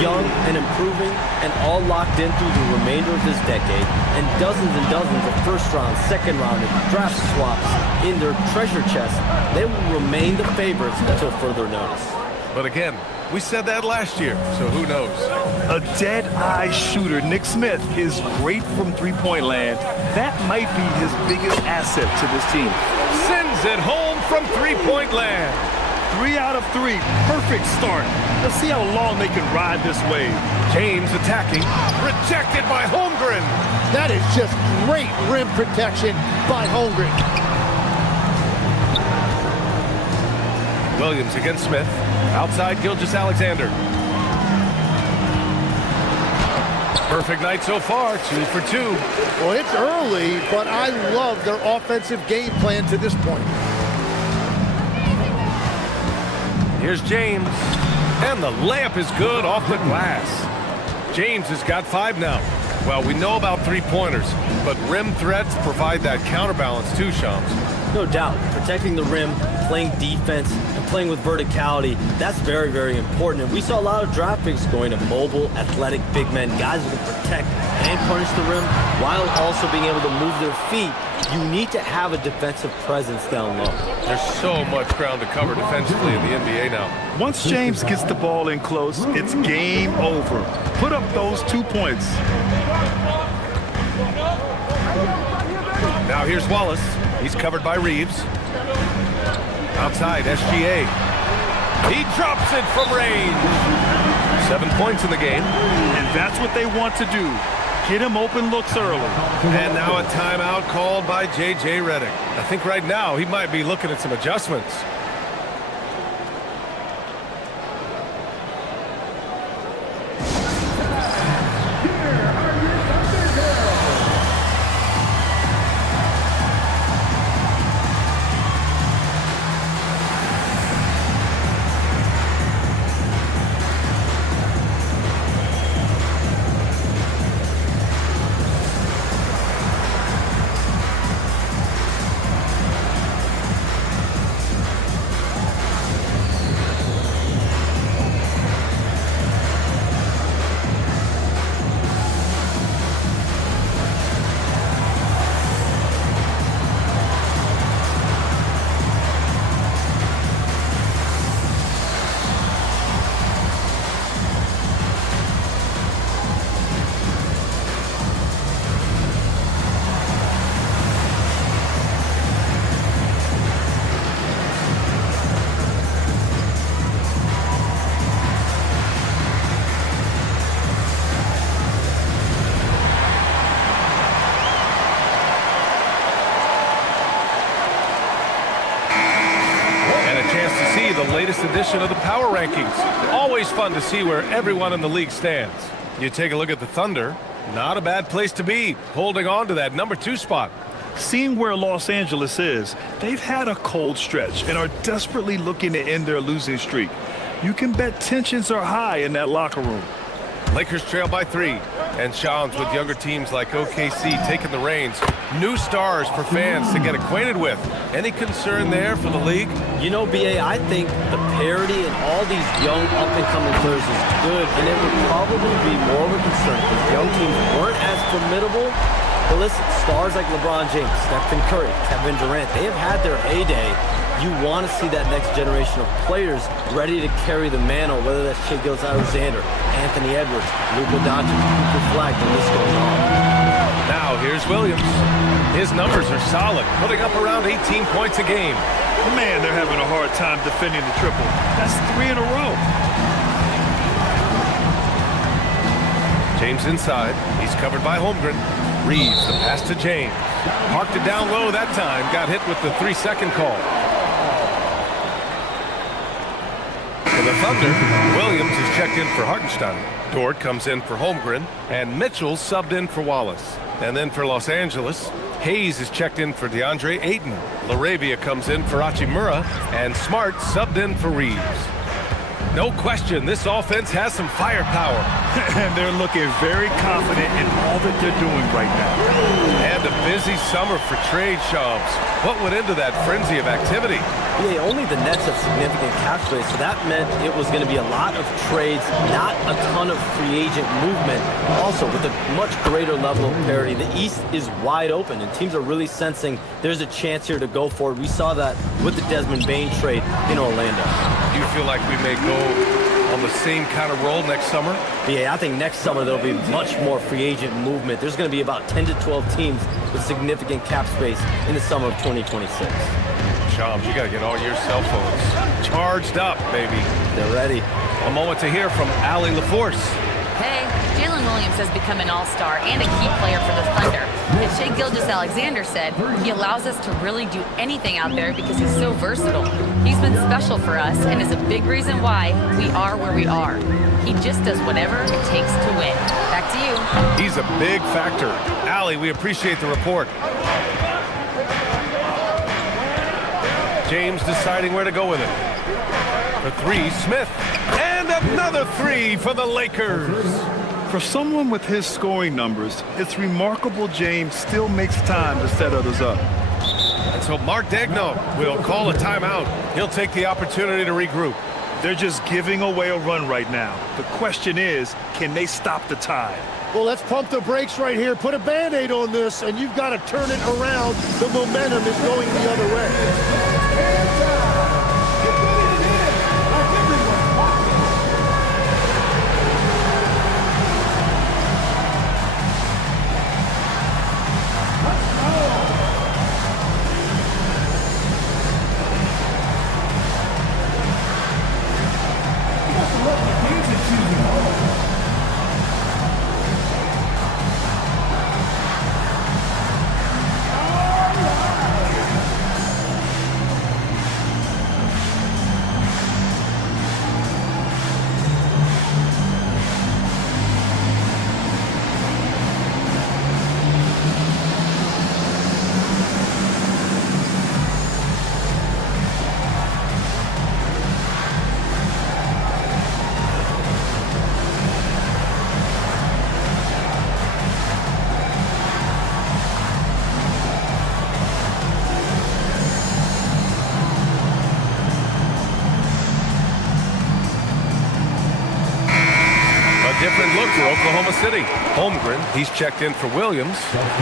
young and improving and all locked in through the remainder of this decade, and dozens of first round, second round, and draft swaps in their treasure chest, they will remain the favorites until further notice. But again, we said that last year, so who knows? A dead-eye shooter, Nick Smith, is great from three-point land. That might be his biggest asset to this team. Sends it home from three-point land. 3 out of 3, perfect start. Let's see how long they can ride this wave. James attacking, rejected by Holmgren. That is just great rim protection by Holmgren. Williams against Smith. Outside Gilgeous-Alexander. Perfect night so far, 2 for 2. Well, it's early, but I love their offensive game plan to this point. Here's James. And the layup is good off the glass. James has got 5 now. Well, we know about three-pointers, but rim threats provide that counterbalance too, Shams. No doubt, protecting the rim, playing defense, and playing with verticality, that's very, very important. And we saw a lot of draft picks going to mobile, athletic big men, guys who can protect and punish the rim while also being able to move their feet. You need to have a defensive presence down low. There's so much ground to cover defensively in the NBA now. Once James gets the ball in close, it's game over. Put up those 2 points. Now here's Wallace. He's covered by Reeves. Outside, SGA. He drops it from range. 7 points in the game. And that's what they want to do. Get him open looks early. And now a timeout called by J.J. Redick. I think right now he might be looking at some adjustments. The latest edition of the Power Rankings. Always fun to see where everyone in the league stands. You take a look at the Thunder, Not a bad place to be, holding on to that number 2 spot. Seeing where Los Angeles is, they've had a cold stretch and are desperately looking to end their losing streak. You can bet tensions are high in that locker room. Lakers trail by 3, and Shams with younger teams like OKC taking the reins. New stars for fans to get acquainted with. Any concern there for the league? You know, BA, I think the parity in all these young up-and-coming players is good, and it would probably be more of a concern because young teams weren't as formidable. But listen, stars like LeBron James, Stephen Curry, Kevin Durant, they have had their heyday. You want to see that next generation of players ready to carry the mantle, whether that's Shai Gilgeous-Alexander, Anthony Edwards, Luka Doncic, Cooper Flag, the list goes on. Now here's Williams. His numbers are solid, putting up around 18 points a game. Man, they're having a hard time defending the triple. That's 3 in a row. James inside. He's covered by Holmgren. Reeves, the pass to James. Parked it down low that time. Got hit with the 3-second call. For the Thunder, Williams is checked in for Hartenstein. Dort comes in for Holmgren. And Mitchell subbed in for Wallace. And then for Los Angeles, Hayes is checked in for DeAndre Ayton. LaRavia comes in for Hachimura. And Smart subbed in for Reeves. No question, this offense has some firepower. And they're looking very confident in all that they're doing right now. And a busy summer for trade shops. What went into that frenzy of activity? Yeah, only the Nets have significant cap space, so that meant it was going to be a lot of trades, not a ton of free agent movement. Also, with a much greater level of parity, the East is wide open, and teams are really sensing there's a chance here to go for it. We saw that with the Desmond Bane trade in Orlando. Do you feel like we may go on the same kind of roll next summer? Yeah, I think next summer there'll be much more free agent movement. There's going to be about 10 to 12 teams with significant cap space in the summer of 2026. Shams, you got to get all your cell phones charged up, baby. They're ready. A moment to hear from Allie LaForce. Hey, Jalen Williams has become an all-star and a key player for the Thunder. As Shai Gilgeous-Alexander said, he allows us to really do anything out there because he's so versatile. He's been special for us and is a big reason why we are where we are. He just does whatever it takes to win. Back to you. He's a big factor. Allie, we appreciate the report. James deciding where to go with it. For 3, Smith. And another 3 for the Lakers. For someone with his scoring numbers, it's remarkable James still makes time to set others up. And so Mark Daigneault will call a timeout. He'll take the opportunity to regroup. They're just giving away a run right now. The question is, can they stop the tide? Well, let's pump the brakes right here. Put a Band-Aid on this, and you've got to turn it around. The momentum is going the other way. Different look for Oklahoma City. Holmgren, he's checked in for Williams.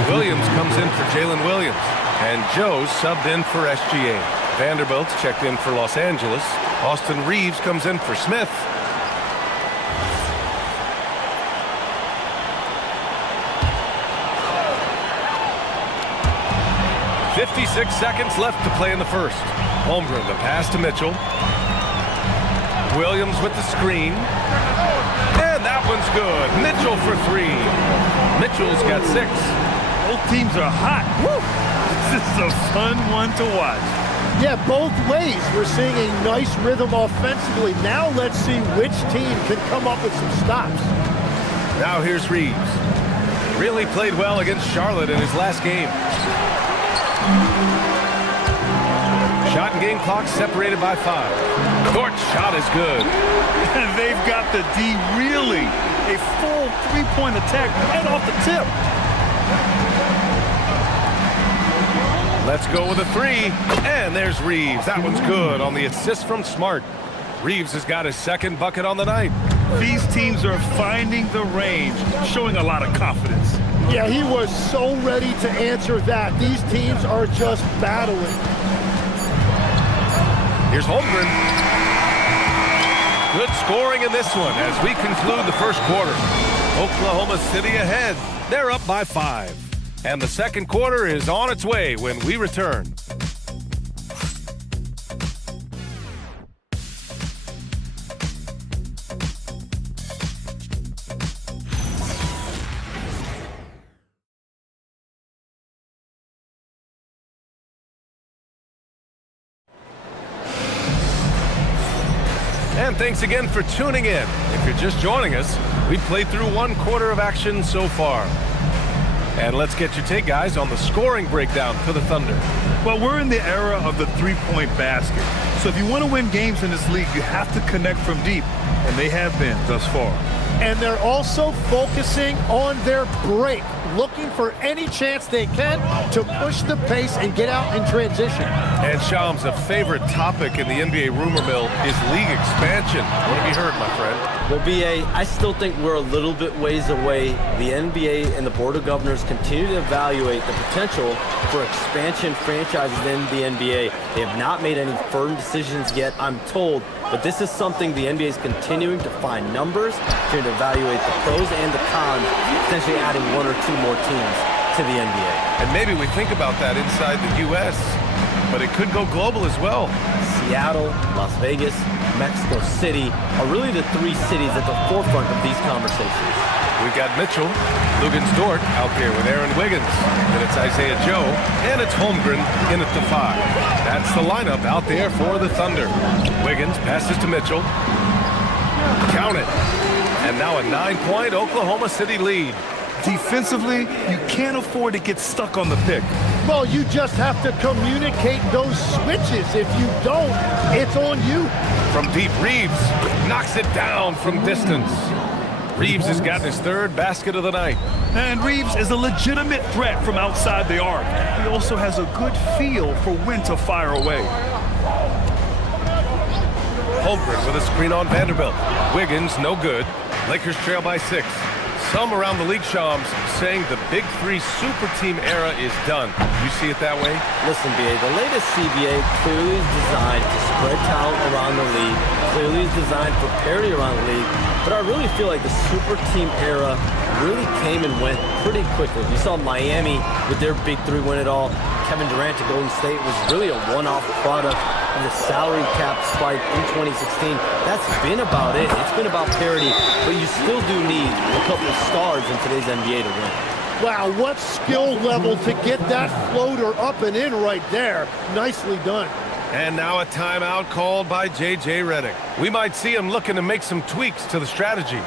Williams comes in for Jalen Williams. And Joe subbed in for SGA. Vanderbilt's checked in for Los Angeles. Austin Reeves comes in for Smith. "56 seconds left to play in the first. Holmgren, the pass to Mitchell. Williams with the screen. And that one's good. Mitchell for 3. Mitchell's got 6. Both teams are hot. Woo! This is a fun one to watch. Yeah, both ways. We're seeing a nice rhythm offensively. Now let's see which team can come up with some stops. Now here's Reeves. Really played well against Charlotte in his last game. Shot and game clock separated by 5. Short shot is good. And they've got the D reeling. A full three-point attack right off the tip. Let's go with a 3. And there's Reeves. That one's good on the assist from Smart. Reeves has got his second bucket on the night. These teams are finding the range, showing a lot of confidence. Yeah, he was so ready to answer that. These teams are just battling. Here's Holmgren. Good scoring in this one as we conclude the first quarter. Oklahoma City ahead. They're up by 5. And the second quarter is on its way when we return. And thanks again for tuning in. If you're just joining us, we've played through one quarter of action so far. And let's get your take, guys, on the scoring breakdown for the Thunder. Well, we're in the era of the three-point basket. So if you want to win games in this league, you have to connect from deep. And they have been thus far. And they're also focusing on their break, looking for any chance they can to push the pace and get out in transition. And Shams, a favorite topic in the NBA rumor mill is league expansion. What have you heard, my friend? Well, BA, I still think we're a little bit ways away. The NBA and the Board of Governors continue to evaluate the potential for expansion franchises in the NBA. They have not made any firm decisions yet, I'm told, but this is something the NBA is continuing to find numbers, to evaluate the pros and the cons, potentially adding 1 or 2 more teams to the NBA. And maybe we think about that inside the U.S., but it could go global as well. Seattle, Las Vegas, Mexico City are really the 3 cities at the forefront of these conversations. We've got Mitchell, Lugans-Dort out there with Aaron Wiggins. And it's Isaiah Joe, and it's Holmgren in at the 5. That's the lineup out there for the Thunder. Wiggins passes to Mitchell. Count it. And now a 9-point Oklahoma City lead. Defensively, you can't afford to get stuck on the pick. Well, you just have to communicate those switches. If you don't, it's on you. From deep, Reeves knocks it down from distance. Reeves has gotten his 3rd basket of the night. And Reeves is a legitimate threat from outside the arc. He also has a good feel for when to fire away. Holmgren with a screen on Vanderbilt. Wiggins, no good. Lakers trail by 6. Some around the league, Shams, saying the Big 3 super team era is done. You see it that way? Listen, BA, the latest CBA clearly is designed to spread talent around the league, clearly is designed for parity around the league, but I really feel like the super team era really came and went pretty quickly. You saw Miami with their Big 3 win it all. Kevin Durant to Golden State was really a one-off product of the salary cap spike in 2016. That's been about it. It's been about parity, but you still do need a couple of stars in today's NBA to win. Wow, what skill level to get that floater up and in right there. Nicely done. And now a timeout called by J.J. Redick. We might see him looking to make some tweaks to the strategy.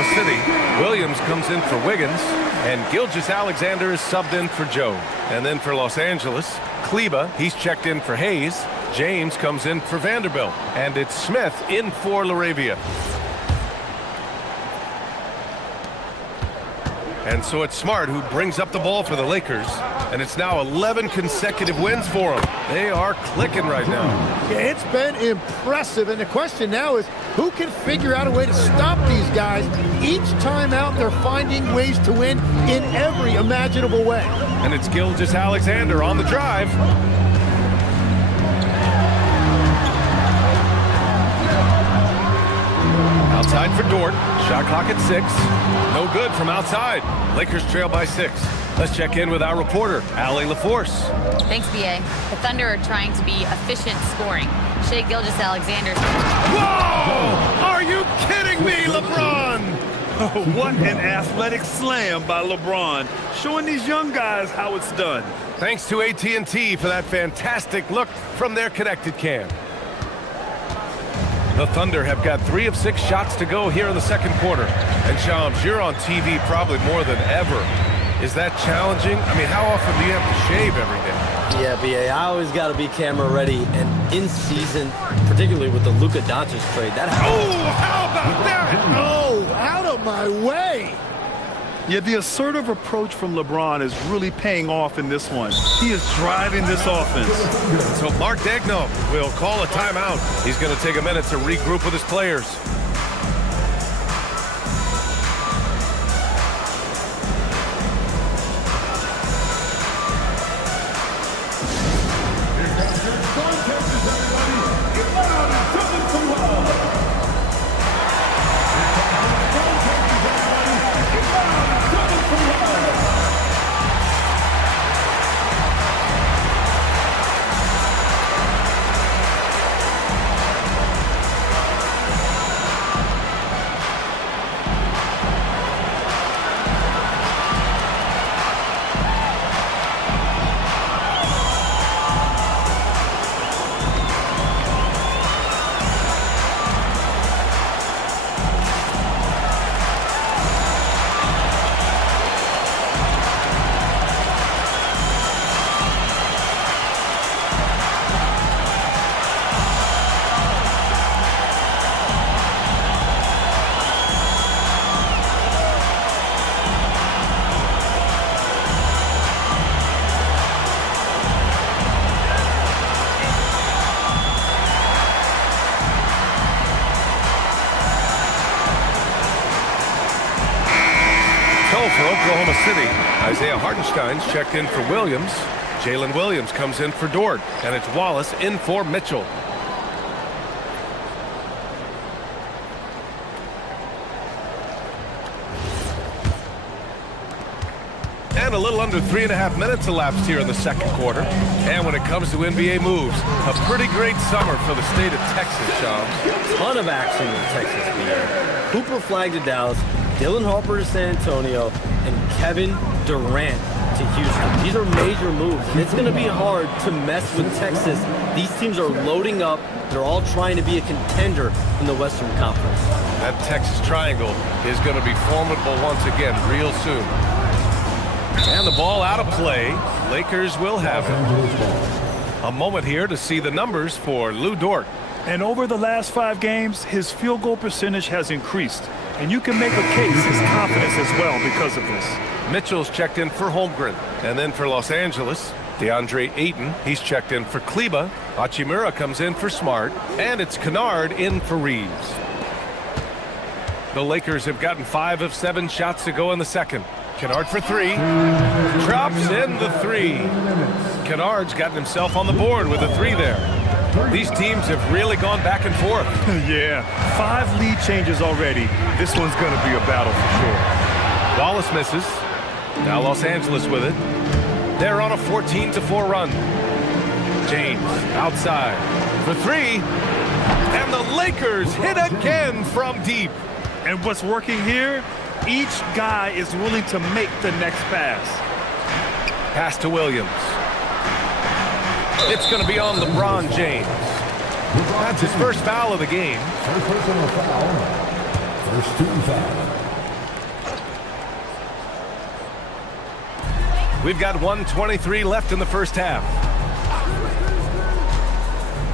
Oklahoma City. Williams comes in for Wiggins, and Gilgeous-Alexander is subbed in for Joe. And then for Los Angeles, Kleba, he's checked in for Hayes. James comes in for Vanderbilt, and it's Smith in for LaRavia. And so it's Smart who brings up the ball for the Lakers, and it's now 11 consecutive wins for them. They are clicking right now. Yeah, it's been impressive, and the question now is who can figure out a way to stop these guys? Each time out, they're finding ways to win in every imaginable way. And it's Gilgeous-Alexander on the drive. Outside for Dort. Shot clock at 6. No good from outside. Lakers trail by 6. Let's check in with our reporter, Allie LaForce. Thanks, B.A. The Thunder are trying to be efficient scoring. Shea Gilgeous-Alexander. Whoa! Are you kidding me, LeBron? What an athletic slam by LeBron, showing these young guys how it's done. Thanks to AT&T for that fantastic look from their connected cam. The Thunder have got 3 of 6 shots to go here in the second quarter. And Shams, you're on TV probably more than ever. Is that challenging? I mean, how often do you have to shave every day? Yeah, B.A., I always got to be camera ready. And in season, particularly with the Luka Doncic trade, that Oh, how about that? Oh, out of my way! Yeah, the assertive approach from LeBron is really paying off in this one. He is driving this offense. So Mark Daigneault will call a timeout. He's going to take a minute to regroup with his players. For Oklahoma City, Isaiah Hartenstein's checked in for Williams. Jalen Williams comes in for Dort, and it's Wallace in for Mitchell. And a little under 3.5 minutes elapsed here in the second quarter. And when it comes to NBA moves, a pretty great summer for the state of Texas, Sean. Ton of action in Texas, B.A. Cooper Flag to Dallas, Dylan Harper to San Antonio, and Kevin Durant to Houston. These are major moves, and it's going to be hard to mess with Texas. These teams are loading up. They're all trying to be a contender in the Western Conference. That Texas triangle is going to be formidable once again real soon. And the ball out of play. Lakers will have it. A moment here to see the numbers for Lou Dort. And over the last 5 games, his field goal percentage has increased. And you can make a case his confidence as well because of this. Mitchell's checked in for Holmgren. And then for Los Angeles, DeAndre Ayton, he's checked in for Kleba. Hachimura comes in for Smart. And it's Kennard in for Reeves. The Lakers have gotten 5 of 7 shots to go in the second. Kennard for 3. Drops in the 3. Kennard's gotten himself on the board with a 3 there. These teams have really gone back and forth. Yeah, 5 lead changes already. This one's going to be a battle for sure. Wallace misses. Now Los Angeles with it. They're on a 14-4 run. James outside for 3. And the Lakers hit again from deep. And what's working here? Each guy is willing to make the next pass. Pass to Williams. It's going to be on LeBron James. That's his first foul of the game. First personal foul. First team foul. We've got 1:23 left in the first half.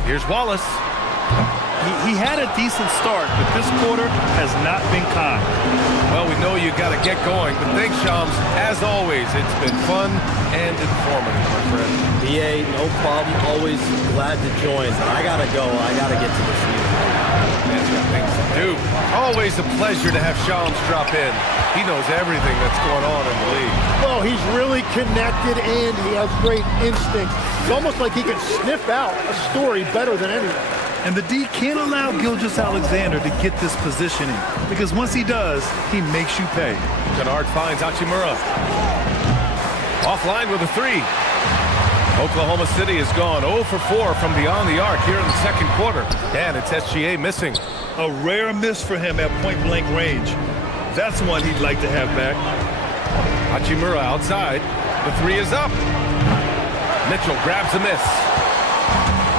Here's Wallace. He had a decent start, but this quarter has not been kind. Well, we know you got to get going, but thanks, Shams. As always, it's been fun and informative, my friend. BA, no problem. Always glad to join. I got to go. I got to get to the field. Man's got things to do. Always a pleasure to have Shams drop in. He knows everything that's going on in the league. Well, he's really connected and he has great instincts. It's almost like he can sniff out a story better than anyone. And the D can't allow Gilgeous-Alexander to get this positioning, because once he does, he makes you pay. Kennard finds Hachimura. Offline with a 3. Oklahoma City has gone 0 for 4 from beyond the arc here in the second quarter. And it's SGA missing. A rare miss for him at point-blank range. That's one he'd like to have back. Hachimura outside. The 3 is up. Mitchell grabs a miss.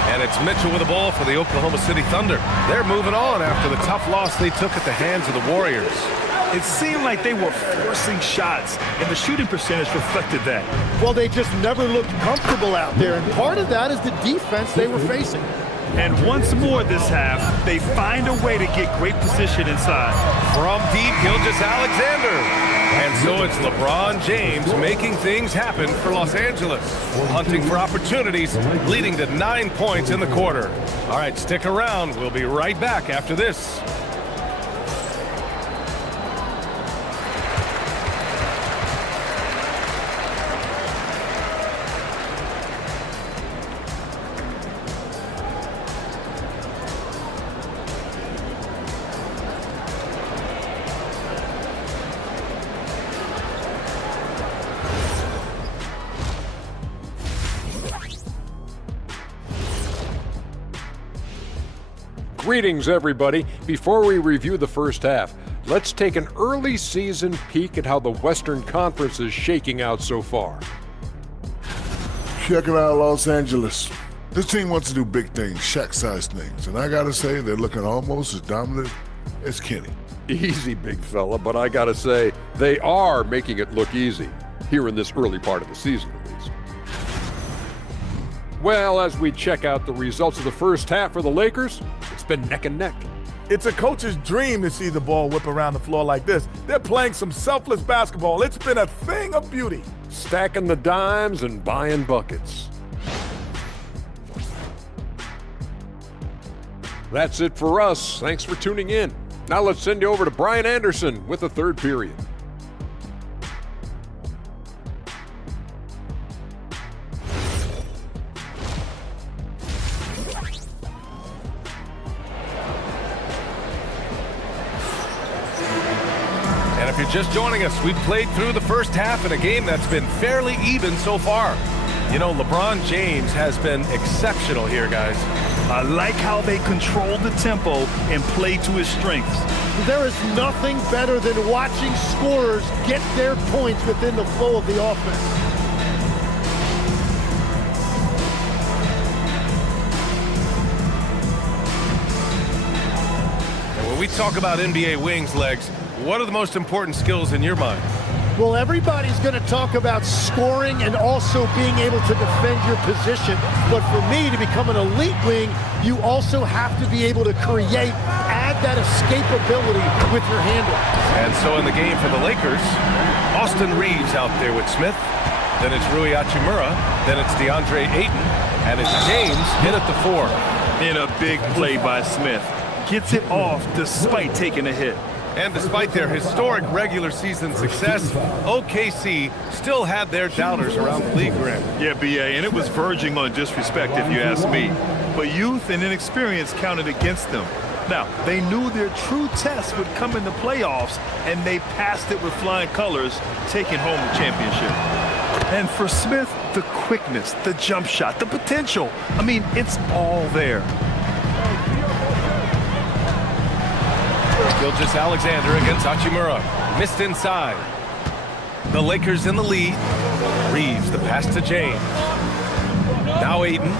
And it's Mitchell with the ball for the Oklahoma City Thunder. They're moving on after the tough loss they took at the hands of the Warriors. It seemed like they were forcing shots, and the shooting percentage reflected that. Well, they just never looked comfortable out there, and part of that is the defense they were facing. And once more this half, they find a way to get great position inside. From deep, Gilgeous-Alexander. And so it's LeBron James making things happen for Los Angeles. Hunting for opportunities, leading to 9 points in the quarter. All right, stick around. We'll be right back after this. Greetings, everybody. Before we review the first half, let's take an early season peek at how the Western Conference is shaking out so far. Checking out Los Angeles. This team wants to do big things, Shaq-sized things, and I gotta say they're looking almost as dominant as Kenny. Easy, big fella, but I gotta say, they are making it look easy, here in this early part of the season at least. Well, as we check out the results of the first half for the Lakers, it's been neck and neck. It's a coach's dream to see the ball whip around the floor like this. They're playing some selfless basketball. It's been a thing of beauty. Stacking the dimes and buying buckets. That's it for us. Thanks for tuning in. Now let's send you over to Brian Anderson with the third period. And if you're just joining us, we've played through the first half in a game that's been fairly even so far. You know, LeBron James has been exceptional here, guys. I like how they control the tempo and play to his strengths. There is nothing better than watching scorers get their points within the flow of the offense. When we talk about NBA wings, Legs, what are the most important skills in your mind? Well, everybody's going to talk about scoring and also being able to defend your position. But for me, to become an elite wing, you also have to be able to create, add that escapability with your handle. And so in the game for the Lakers, Austin Reeves out there with Smith. Then it's Rui Hachimura. Then it's DeAndre Ayton. And it's James hit at the 4. In a big play by Smith. Gets it off despite taking a hit. And despite their historic regular season success, OKC still had their doubters around the league, Grant. Yeah, BA, and it was verging on disrespect if you ask me. But youth and inexperience counted against them. Now, they knew their true test would come in the playoffs, and they passed it with flying colors, taking home the championship. And for Smith, the quickness, the jump shot, the potential, I mean, it's all there. Gilgeous-Alexander against Hachimura. Missed inside. The Lakers in the lead. Reeves, the pass to James. Now Ayton.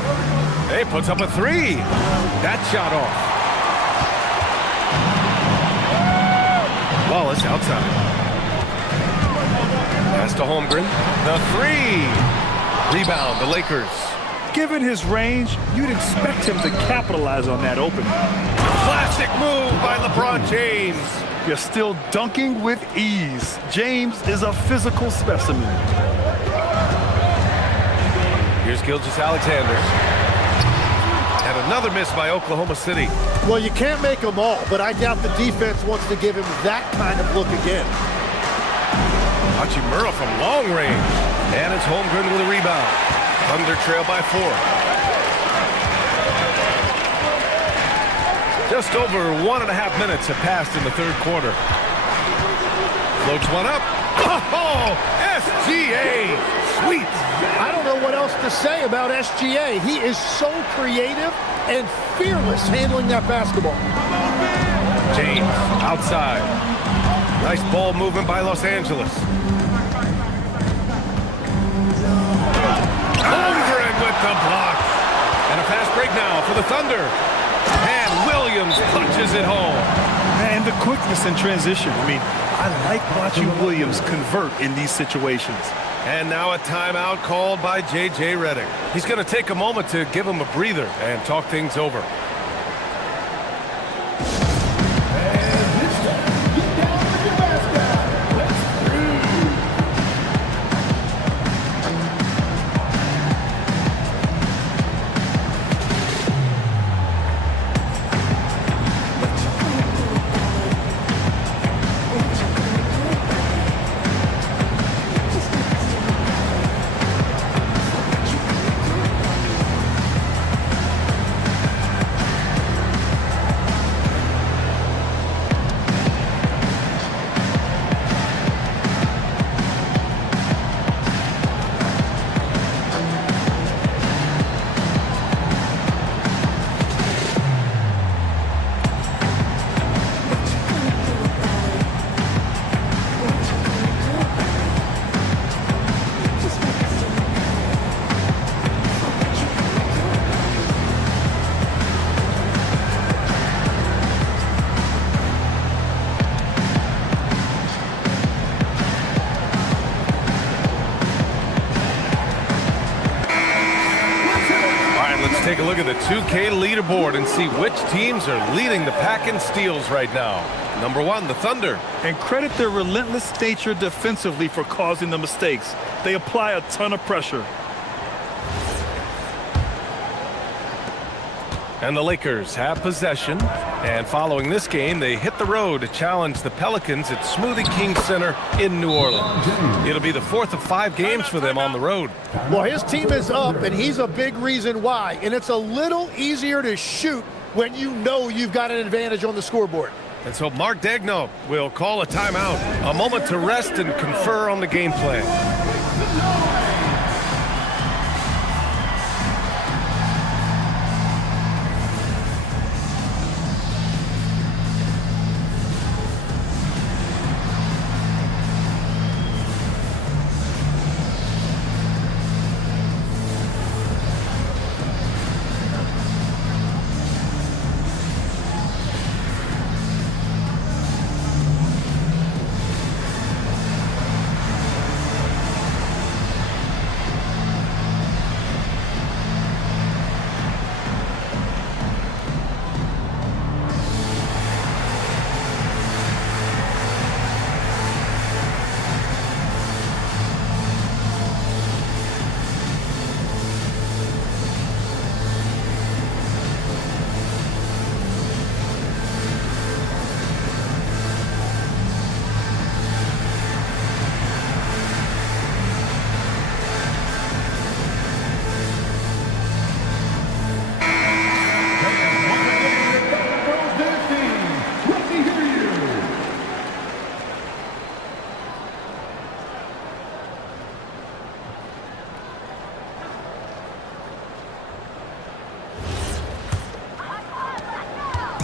Hey, puts up a 3. That shot off. Wallace outside. Pass to Holmgren. The three. Rebound, the Lakers. Given his range, you'd expect him to capitalize on that opening. Classic move by LeBron James. You're still dunking with ease. James is a physical specimen. Here's Gilgeous-Alexander. And another miss by Oklahoma City. Well, you can't make them all, but I doubt the defense wants to give him that kind of look again. Hachimura from long range. And it's Holmgren with a rebound. Thunder trail by 4. Just over 1.5 minutes have passed in the third quarter. Floats one up. Oh, SGA. Sweet. I don't know what else to say about SGA. He is so creative and fearless handling that basketball. James outside. Nice ball movement by Los Angeles. Holmgren with the block. And a fast break now for the Thunder. And Williams punches it home. And the quickness in transition. I mean, I like watching Williams convert in these situations. And now a timeout called by J.J. Redick. He's going to take a moment to give him a breather and talk things over. Take a look at the 2K leaderboard and see which teams are leading the pack in steals right now. Number 1, the Thunder. And credit their relentless nature defensively for causing the mistakes. They apply a ton of pressure. And the Lakers have possession. And following this game, they hit the road to challenge the Pelicans at Smoothie King Center in New Orleans. It'll be the 4th of 5 games for them on the road. Well, his team is up, and he's a big reason why. And it's a little easier to shoot when you know you've got an advantage on the scoreboard. And so Mark Daigneault will call a timeout. A moment to rest and confer on the game plan.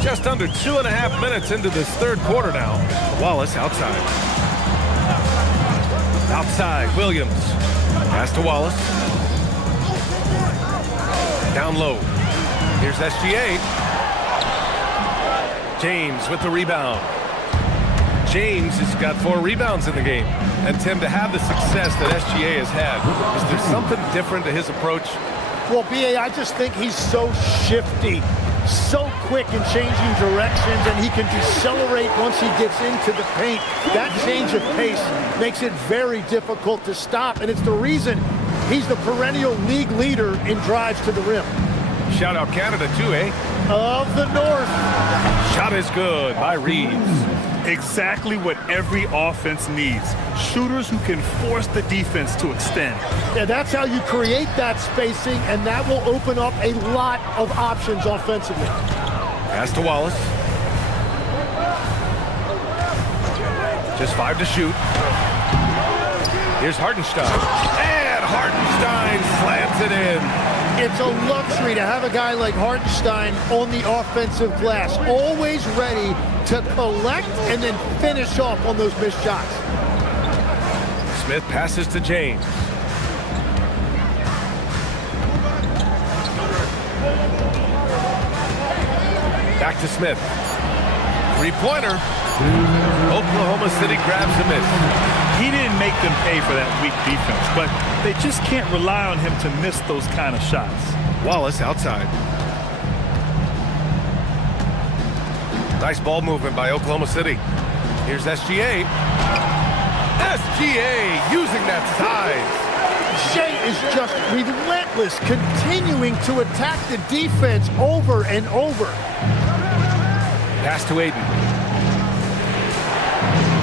Just under 2.5 minutes into this third quarter now. Wallace outside. Outside, Williams. Pass to Wallace. Down low. Here's SGA. James with the rebound. James has got 4 rebounds in the game. And Tim, to have the success that SGA has had, is there something different to his approach? Well, B.A., I just think he's so shifty, so quick in changing directions, and he can decelerate once he gets into the paint. That change of pace makes it very difficult to stop, and it's the reason he's the perennial league leader in drives to the rim. Shout out Canada too, eh? Of the North. Shot is good by Reeves. Exactly what every offense needs. Shooters who can force the defense to extend. Yeah, that's how you create that spacing, and that will open up a lot of options offensively. Pass to Wallace. Just 5 to shoot. Here's Hartenstein. And Hartenstein slams it in. It's a luxury to have a guy like Hartenstein on the offensive glass, always ready to collect and then finish off on those missed shots. Smith passes to James. Back to Smith. Three-pointer. Oklahoma City grabs the miss. He didn't make them pay for that weak defense, but they just can't rely on him to miss those kind of shots. Wallace outside. Nice ball movement by Oklahoma City. Here's SGA. SGA using that size. Shea is just relentless, continuing to attack the defense over and over. Pass to Aiden.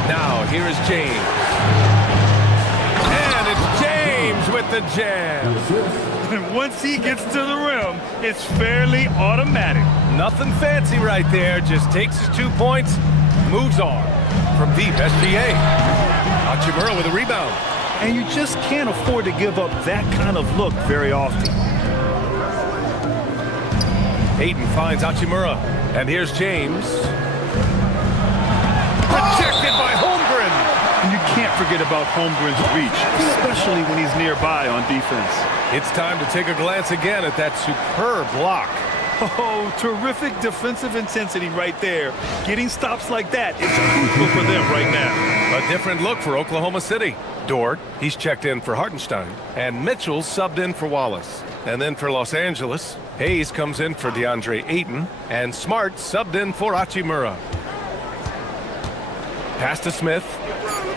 Now, here is James. And it's James with the jam. And once he gets to the rim, it's fairly automatic. Nothing fancy right there. Just takes his 2 points, moves on. From deep, SGA. Hachimura with a rebound. And you just can't afford to give up that kind of look very often. Aiden finds Hachimura. And here's James. Rejected by Holmgren. And you can't forget about Holmgren's reach, especially when he's nearby on defense. It's time to take a glance again at that superb block. Oh, terrific defensive intensity right there. Getting stops like that is crucial for them right now. A different look for Oklahoma City. Dort, he's checked in for Hartenstein. And Mitchell subbed in for Wallace. And then for Los Angeles, Hayes comes in for DeAndre Ayton. And Smart subbed in for Hachimura. Pass to Smith.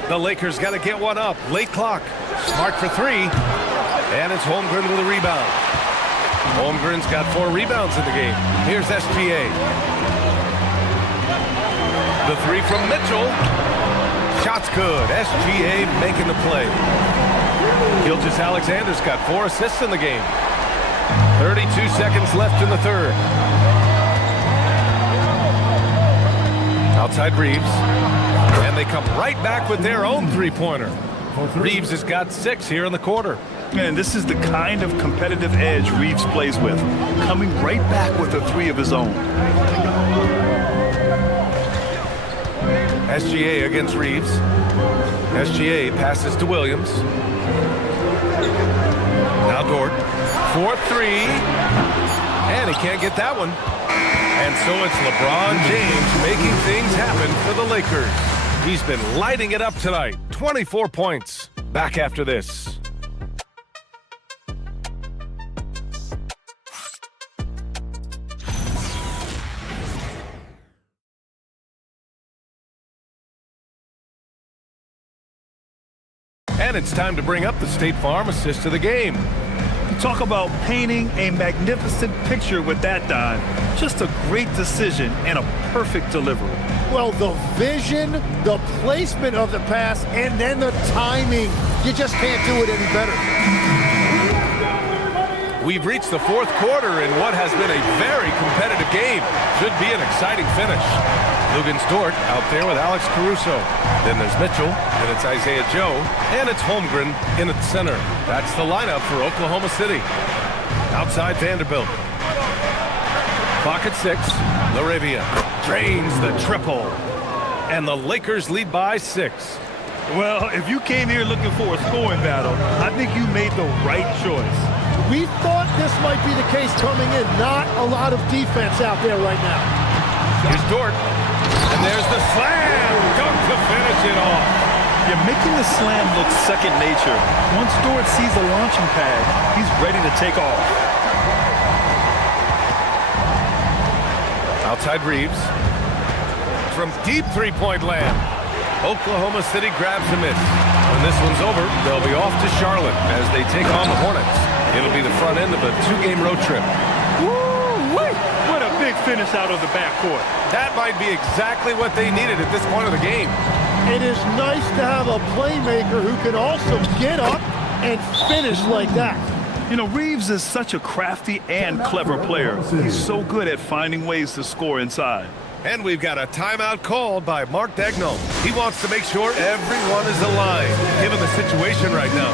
The Lakers got to get one up. Late clock. Smart for 3. And it's Holmgren with a rebound. Holmgren's got 4 rebounds in the game. Here's SGA. The 3 from Mitchell. Shot's good. SGA making the play. Gilgeous Alexander's got 4 assists in the game. 32 seconds left in the third. Outside Reeves. And they come right back with their own three-pointer. Reeves has got 6 here in the quarter. And this is the kind of competitive edge Reeves plays with, coming right back with a 3 of his own. SGA against Reeves. SGA passes to Williams. Now Dort. 4-3. And he can't get that one. And so it's LeBron James making things happen for the Lakers. He's been lighting it up tonight. 24 points. Back after this. And it's time to bring up the State Farm assist to the game. You talk about painting a magnificent picture with that, Don. Just a great decision and a perfect delivery. Well, the vision, the placement of the pass, and then the timing. You just can't do it any better. We've reached the fourth quarter in what has been a very competitive game. Should be an exciting finish. Lugens-Dort out there with Alex Caruso. Then there's Mitchell, and it's Isaiah Joe, and it's Holmgren in at center. That's the lineup for Oklahoma City. Outside Vanderbilt. Clock at 6. Laravia drains the triple. And the Lakers lead by 6. Well, if you came here looking for a scoring battle, I think you made the right choice. We thought this might be the case coming in. Not a lot of defense out there right now. Here's Dort. And there's the slam. Dunk to finish it off. You're making the slam look second nature. Once Dort sees the launching pad, he's ready to take off. Outside Reeves. From deep three-point land. Oklahoma City grabs a miss. When this one's over, they'll be off to Charlotte as they take on the Hornets. It'll be the front end of a 2-game road trip. Woo-wee! What a big finish out of the backcourt. That might be exactly what they needed at this point of the game. It is nice to have a playmaker who can also get up and finish like that. You know, Reeves is such a crafty and clever player. He's so good at finding ways to score inside. And we've got a timeout called by Mark Daigneault. He wants to make sure everyone is aligned, given the situation right now.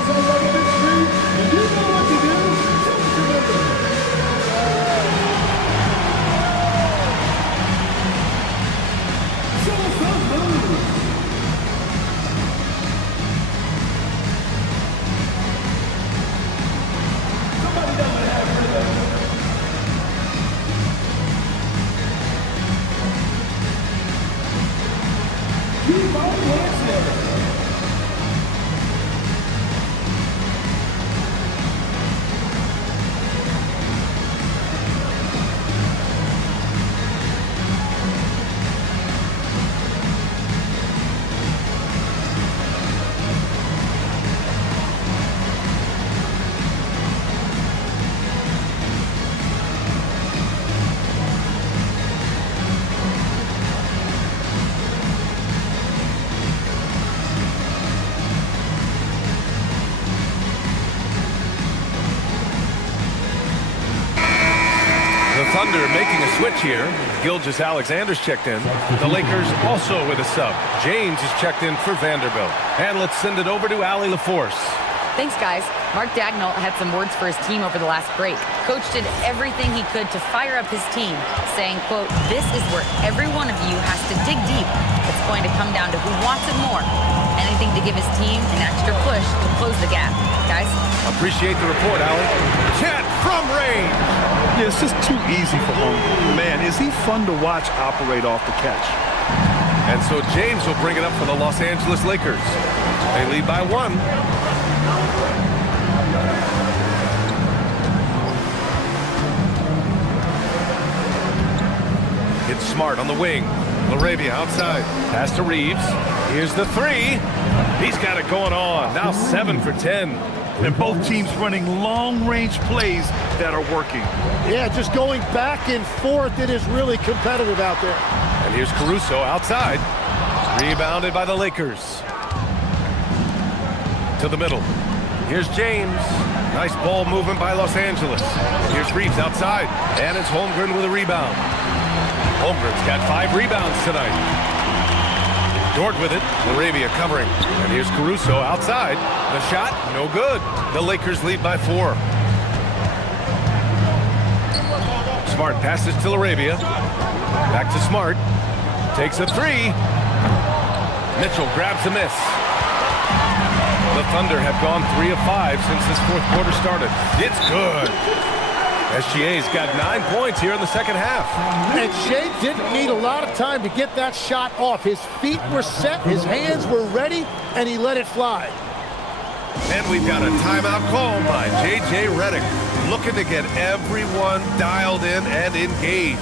Thunder making a switch here. Gilgeous-Alexander's checked in. The Lakers also with a sub. James is checked in for Vanderbilt. And let's send it over to Allie LaForce. Thanks, guys. Mark Daigneault had some words for his team over the last break. Coach did everything he could to fire up his team, saying, quote, "This is where every one of you has to dig deep. It's going to come down to who wants it more. Anything to give his team an extra push to close the gap." Guys? Appreciate the report, Allie. Chet from range. Yeah, it's just too easy for home. Man, is he fun to watch operate off the catch. And so James will bring it up for the Los Angeles Lakers. They lead by 1. It's Smart on the wing. LaRavia outside. Pass to Reeves. Here's the 3. He's got it going on. Now 7 for 10. And both teams running long-range plays that are working. Yeah, just going back and forth. It is really competitive out there. And here's Caruso outside. Rebounded by the Lakers. To the middle. Here's James. Nice ball movement by Los Angeles. Here's Reeves outside. And it's Holmgren with a rebound. Holmgren's got 5 rebounds tonight. Dort with it. LaRavia covering. And here's Caruso outside. The shot, no good. The Lakers lead by 4. Smart passes to LaRavia. Back to Smart. Takes a 3. Mitchell grabs a miss. The Thunder have gone 3 of 5 since this fourth quarter started. It's good. SGA's got 9 points here in the second half. And Shea didn't need a lot of time to get that shot off. His feet were set, his hands were ready, and he let it fly. And we've got a timeout call by J.J. Redick, looking to get everyone dialed in and engaged.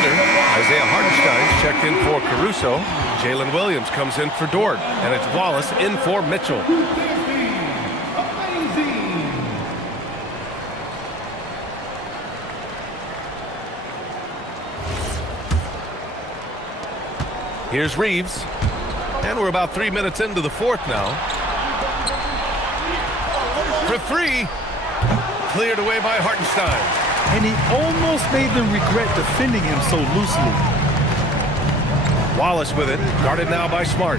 Thunder, Isaiah Hartenstein's checked in for Caruso. Jalen Williams comes in for Dort. And it's Wallace in for Mitchell. Here's Reeves. And we're about 3 minutes into the fourth now. For three. Cleared away by Hartenstein. And he almost made them regret defending him so loosely. Wallace with it. Guarded now by Smart.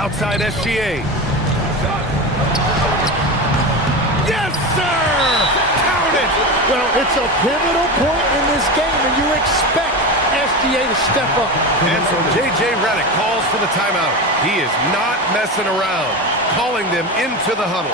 Outside SGA. Yes, sir! Count it! Well, it's a pivotal point in this game, and you expect SGA to step up. And so J.J. Redick calls for the timeout. He is not messing around, calling them into the huddle.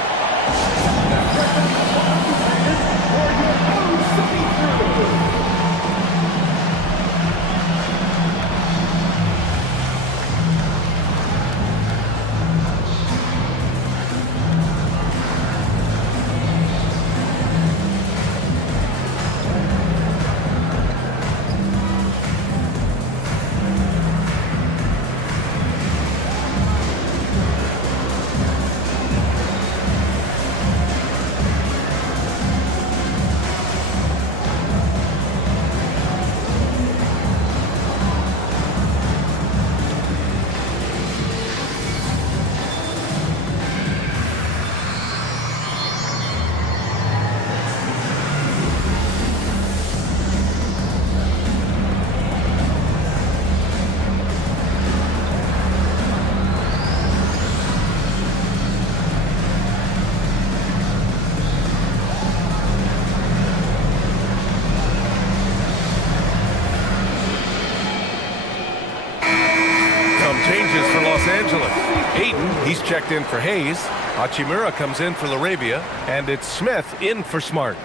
He's checked in for Hayes. Hachimura comes in for Laravia. And it's Smith in for Smart.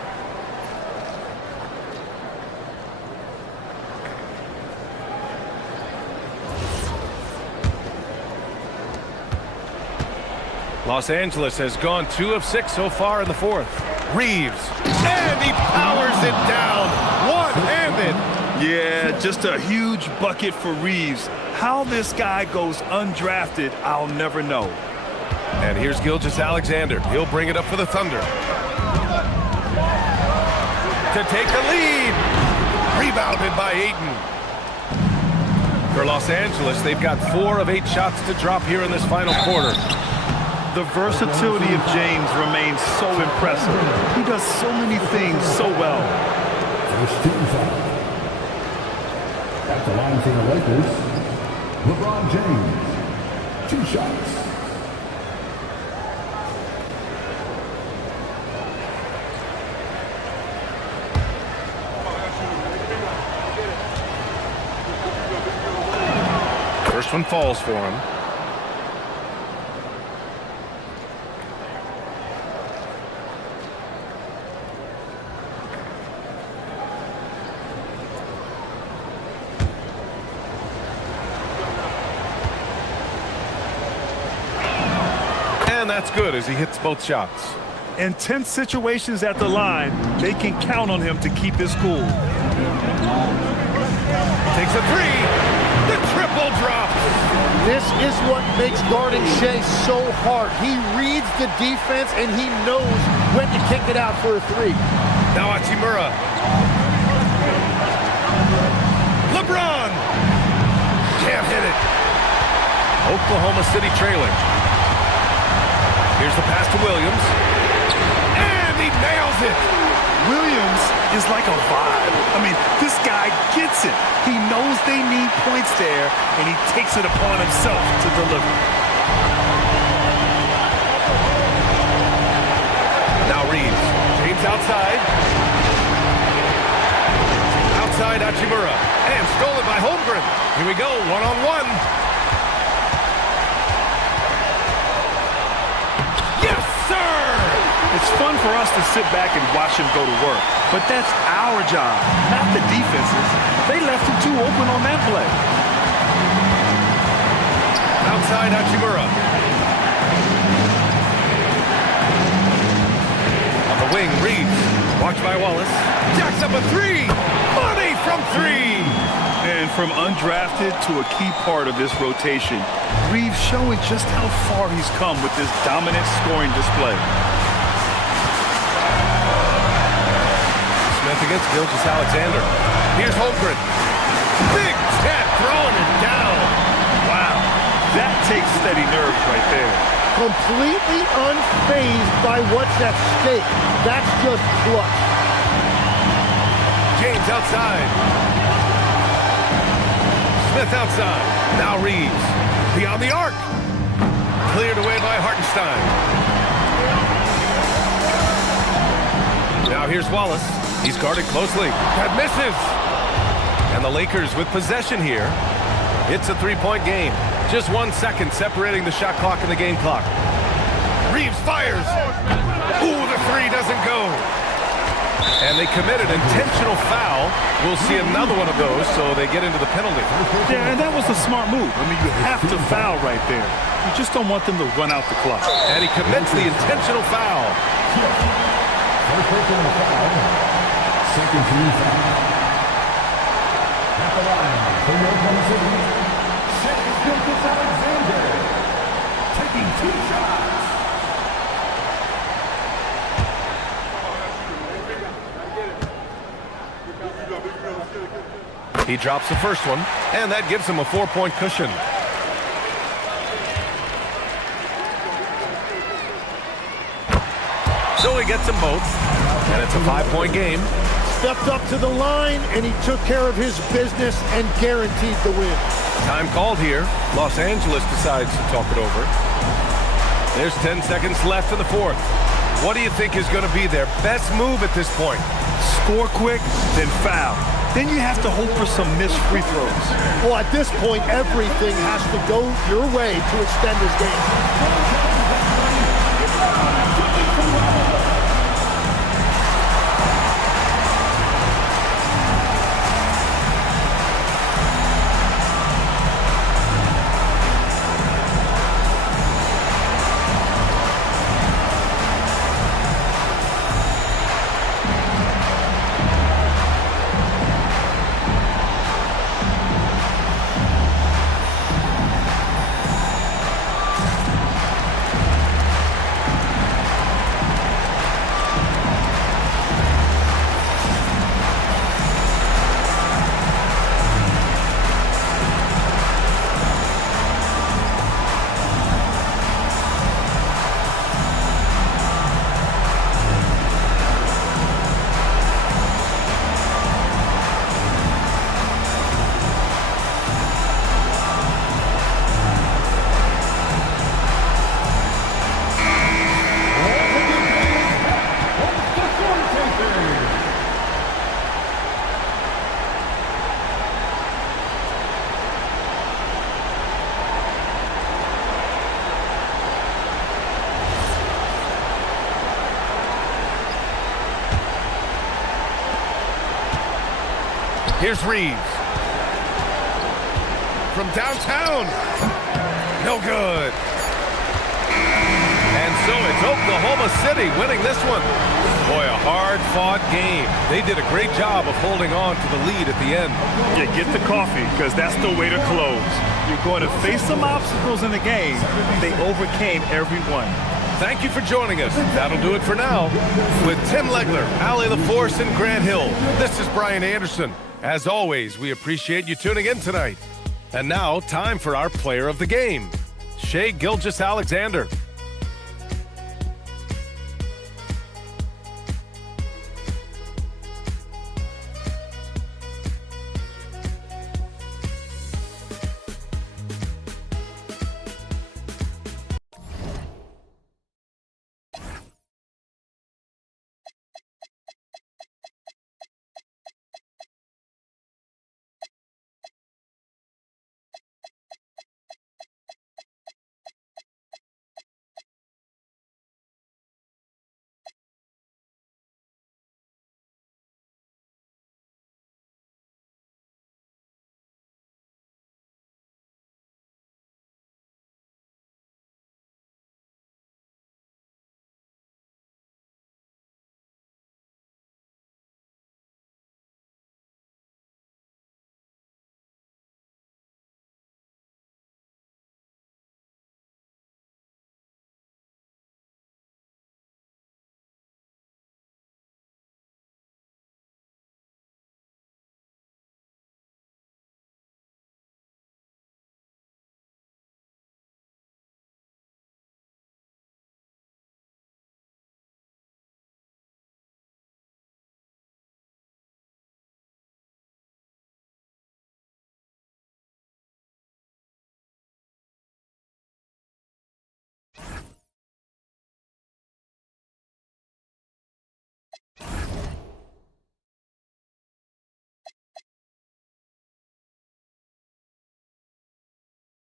Los Angeles has gone 2 of 6 so far in the fourth. Reeves. And he powers it down. One-handed. Yeah, just a huge bucket for Reeves. How this guy goes undrafted, I'll never know. And here's Gilgeous-Alexander. He'll bring it up for the Thunder. To take the lead. Rebounded by Ayton. For Los Angeles, they've got 4 of 8 shots to drop here in this final quarter. The versatility of James remains so impressive. He does so many things so well. First team foul. At the line for the Lakers, LeBron James. 2 shots. First one falls for him. And that's good as he hits both shots. In tense situations at the line, they can count on him to keep his cool. Takes a 3. The triple drop. This is what makes guarding Shea so hard. He reads the defense and he knows when to kick it out for a 3. Now Hachimura. LeBron. Can't hit it. Oklahoma City trailing. Here's the pass to Williams. And he nails it. Williams is like a vibe. I mean, this guy gets it. He knows they need points there, and he takes it upon himself to deliver. Now Reeves. James outside. Outside Hachimura. And stolen by Holmgren. Here we go, one-on-one. Yes, sir! It's fun for us to sit back and watch him go to work, but that's our job, not the defense's. They left him too open on that play. Outside Hachimura. On the wing, Reeves. Watched by Wallace. Jacks up a 3. Money from 3. And from undrafted to a key part of this rotation, Reeves showing just how far he's come with this dominant scoring display. Smith against Gilgeous-Alexander. Here's Holmgren. Big tap, throwing it down. Wow, that takes steady nerves right there. Completely unfazed by what's at stake. That's just clutch. James outside. Smith outside. Now Reeves. Beyond the arc. Cleared away by Hartenstein. Now here's Wallace. He's guarded closely. That misses. And the Lakers with possession here. It's a three-point game. Just 1 second separating the shot clock and the game clock. Reeves fires. Ooh, the three doesn't go. And they committed intentional foul. We'll see another one of those, so they get into the penalty. Yeah, and that was a smart move. I mean, you have to foul right there. You just don't want them to run out the clock. And he commits the intentional foul. Second team foul. At the line for your opponent, Gilgeous-Alexander, taking 2 shots. He drops the first one, and that gives him a 4-point cushion. So he gets them both, and it's a 5-point game. Stepped up to the line, and he took care of his business and guaranteed the win. Time called here. Los Angeles decides to talk it over. There's 10 seconds left in the fourth. What do you think is going to be their best move at this point? Score quick, then foul. Then you have to hope for some missed free throws. Well, at this point, everything has to go your way to extend this game. Here's Reeves. From downtown. No good. And so it's Oklahoma City winning this one. Boy, a hard-fought game. They did a great job of holding on to the lead at the end. Yeah, get the coffee, because that's the way to close. You're going to face some obstacles in the game. They overcame every one. Thank you for joining us. That'll do it for now. With Tim Legler, Ali LaForce, and Grant Hill, this is Brian Anderson. As always, we appreciate you tuning in tonight. And now, time for our player of the game, Shai Gilgeous-Alexander.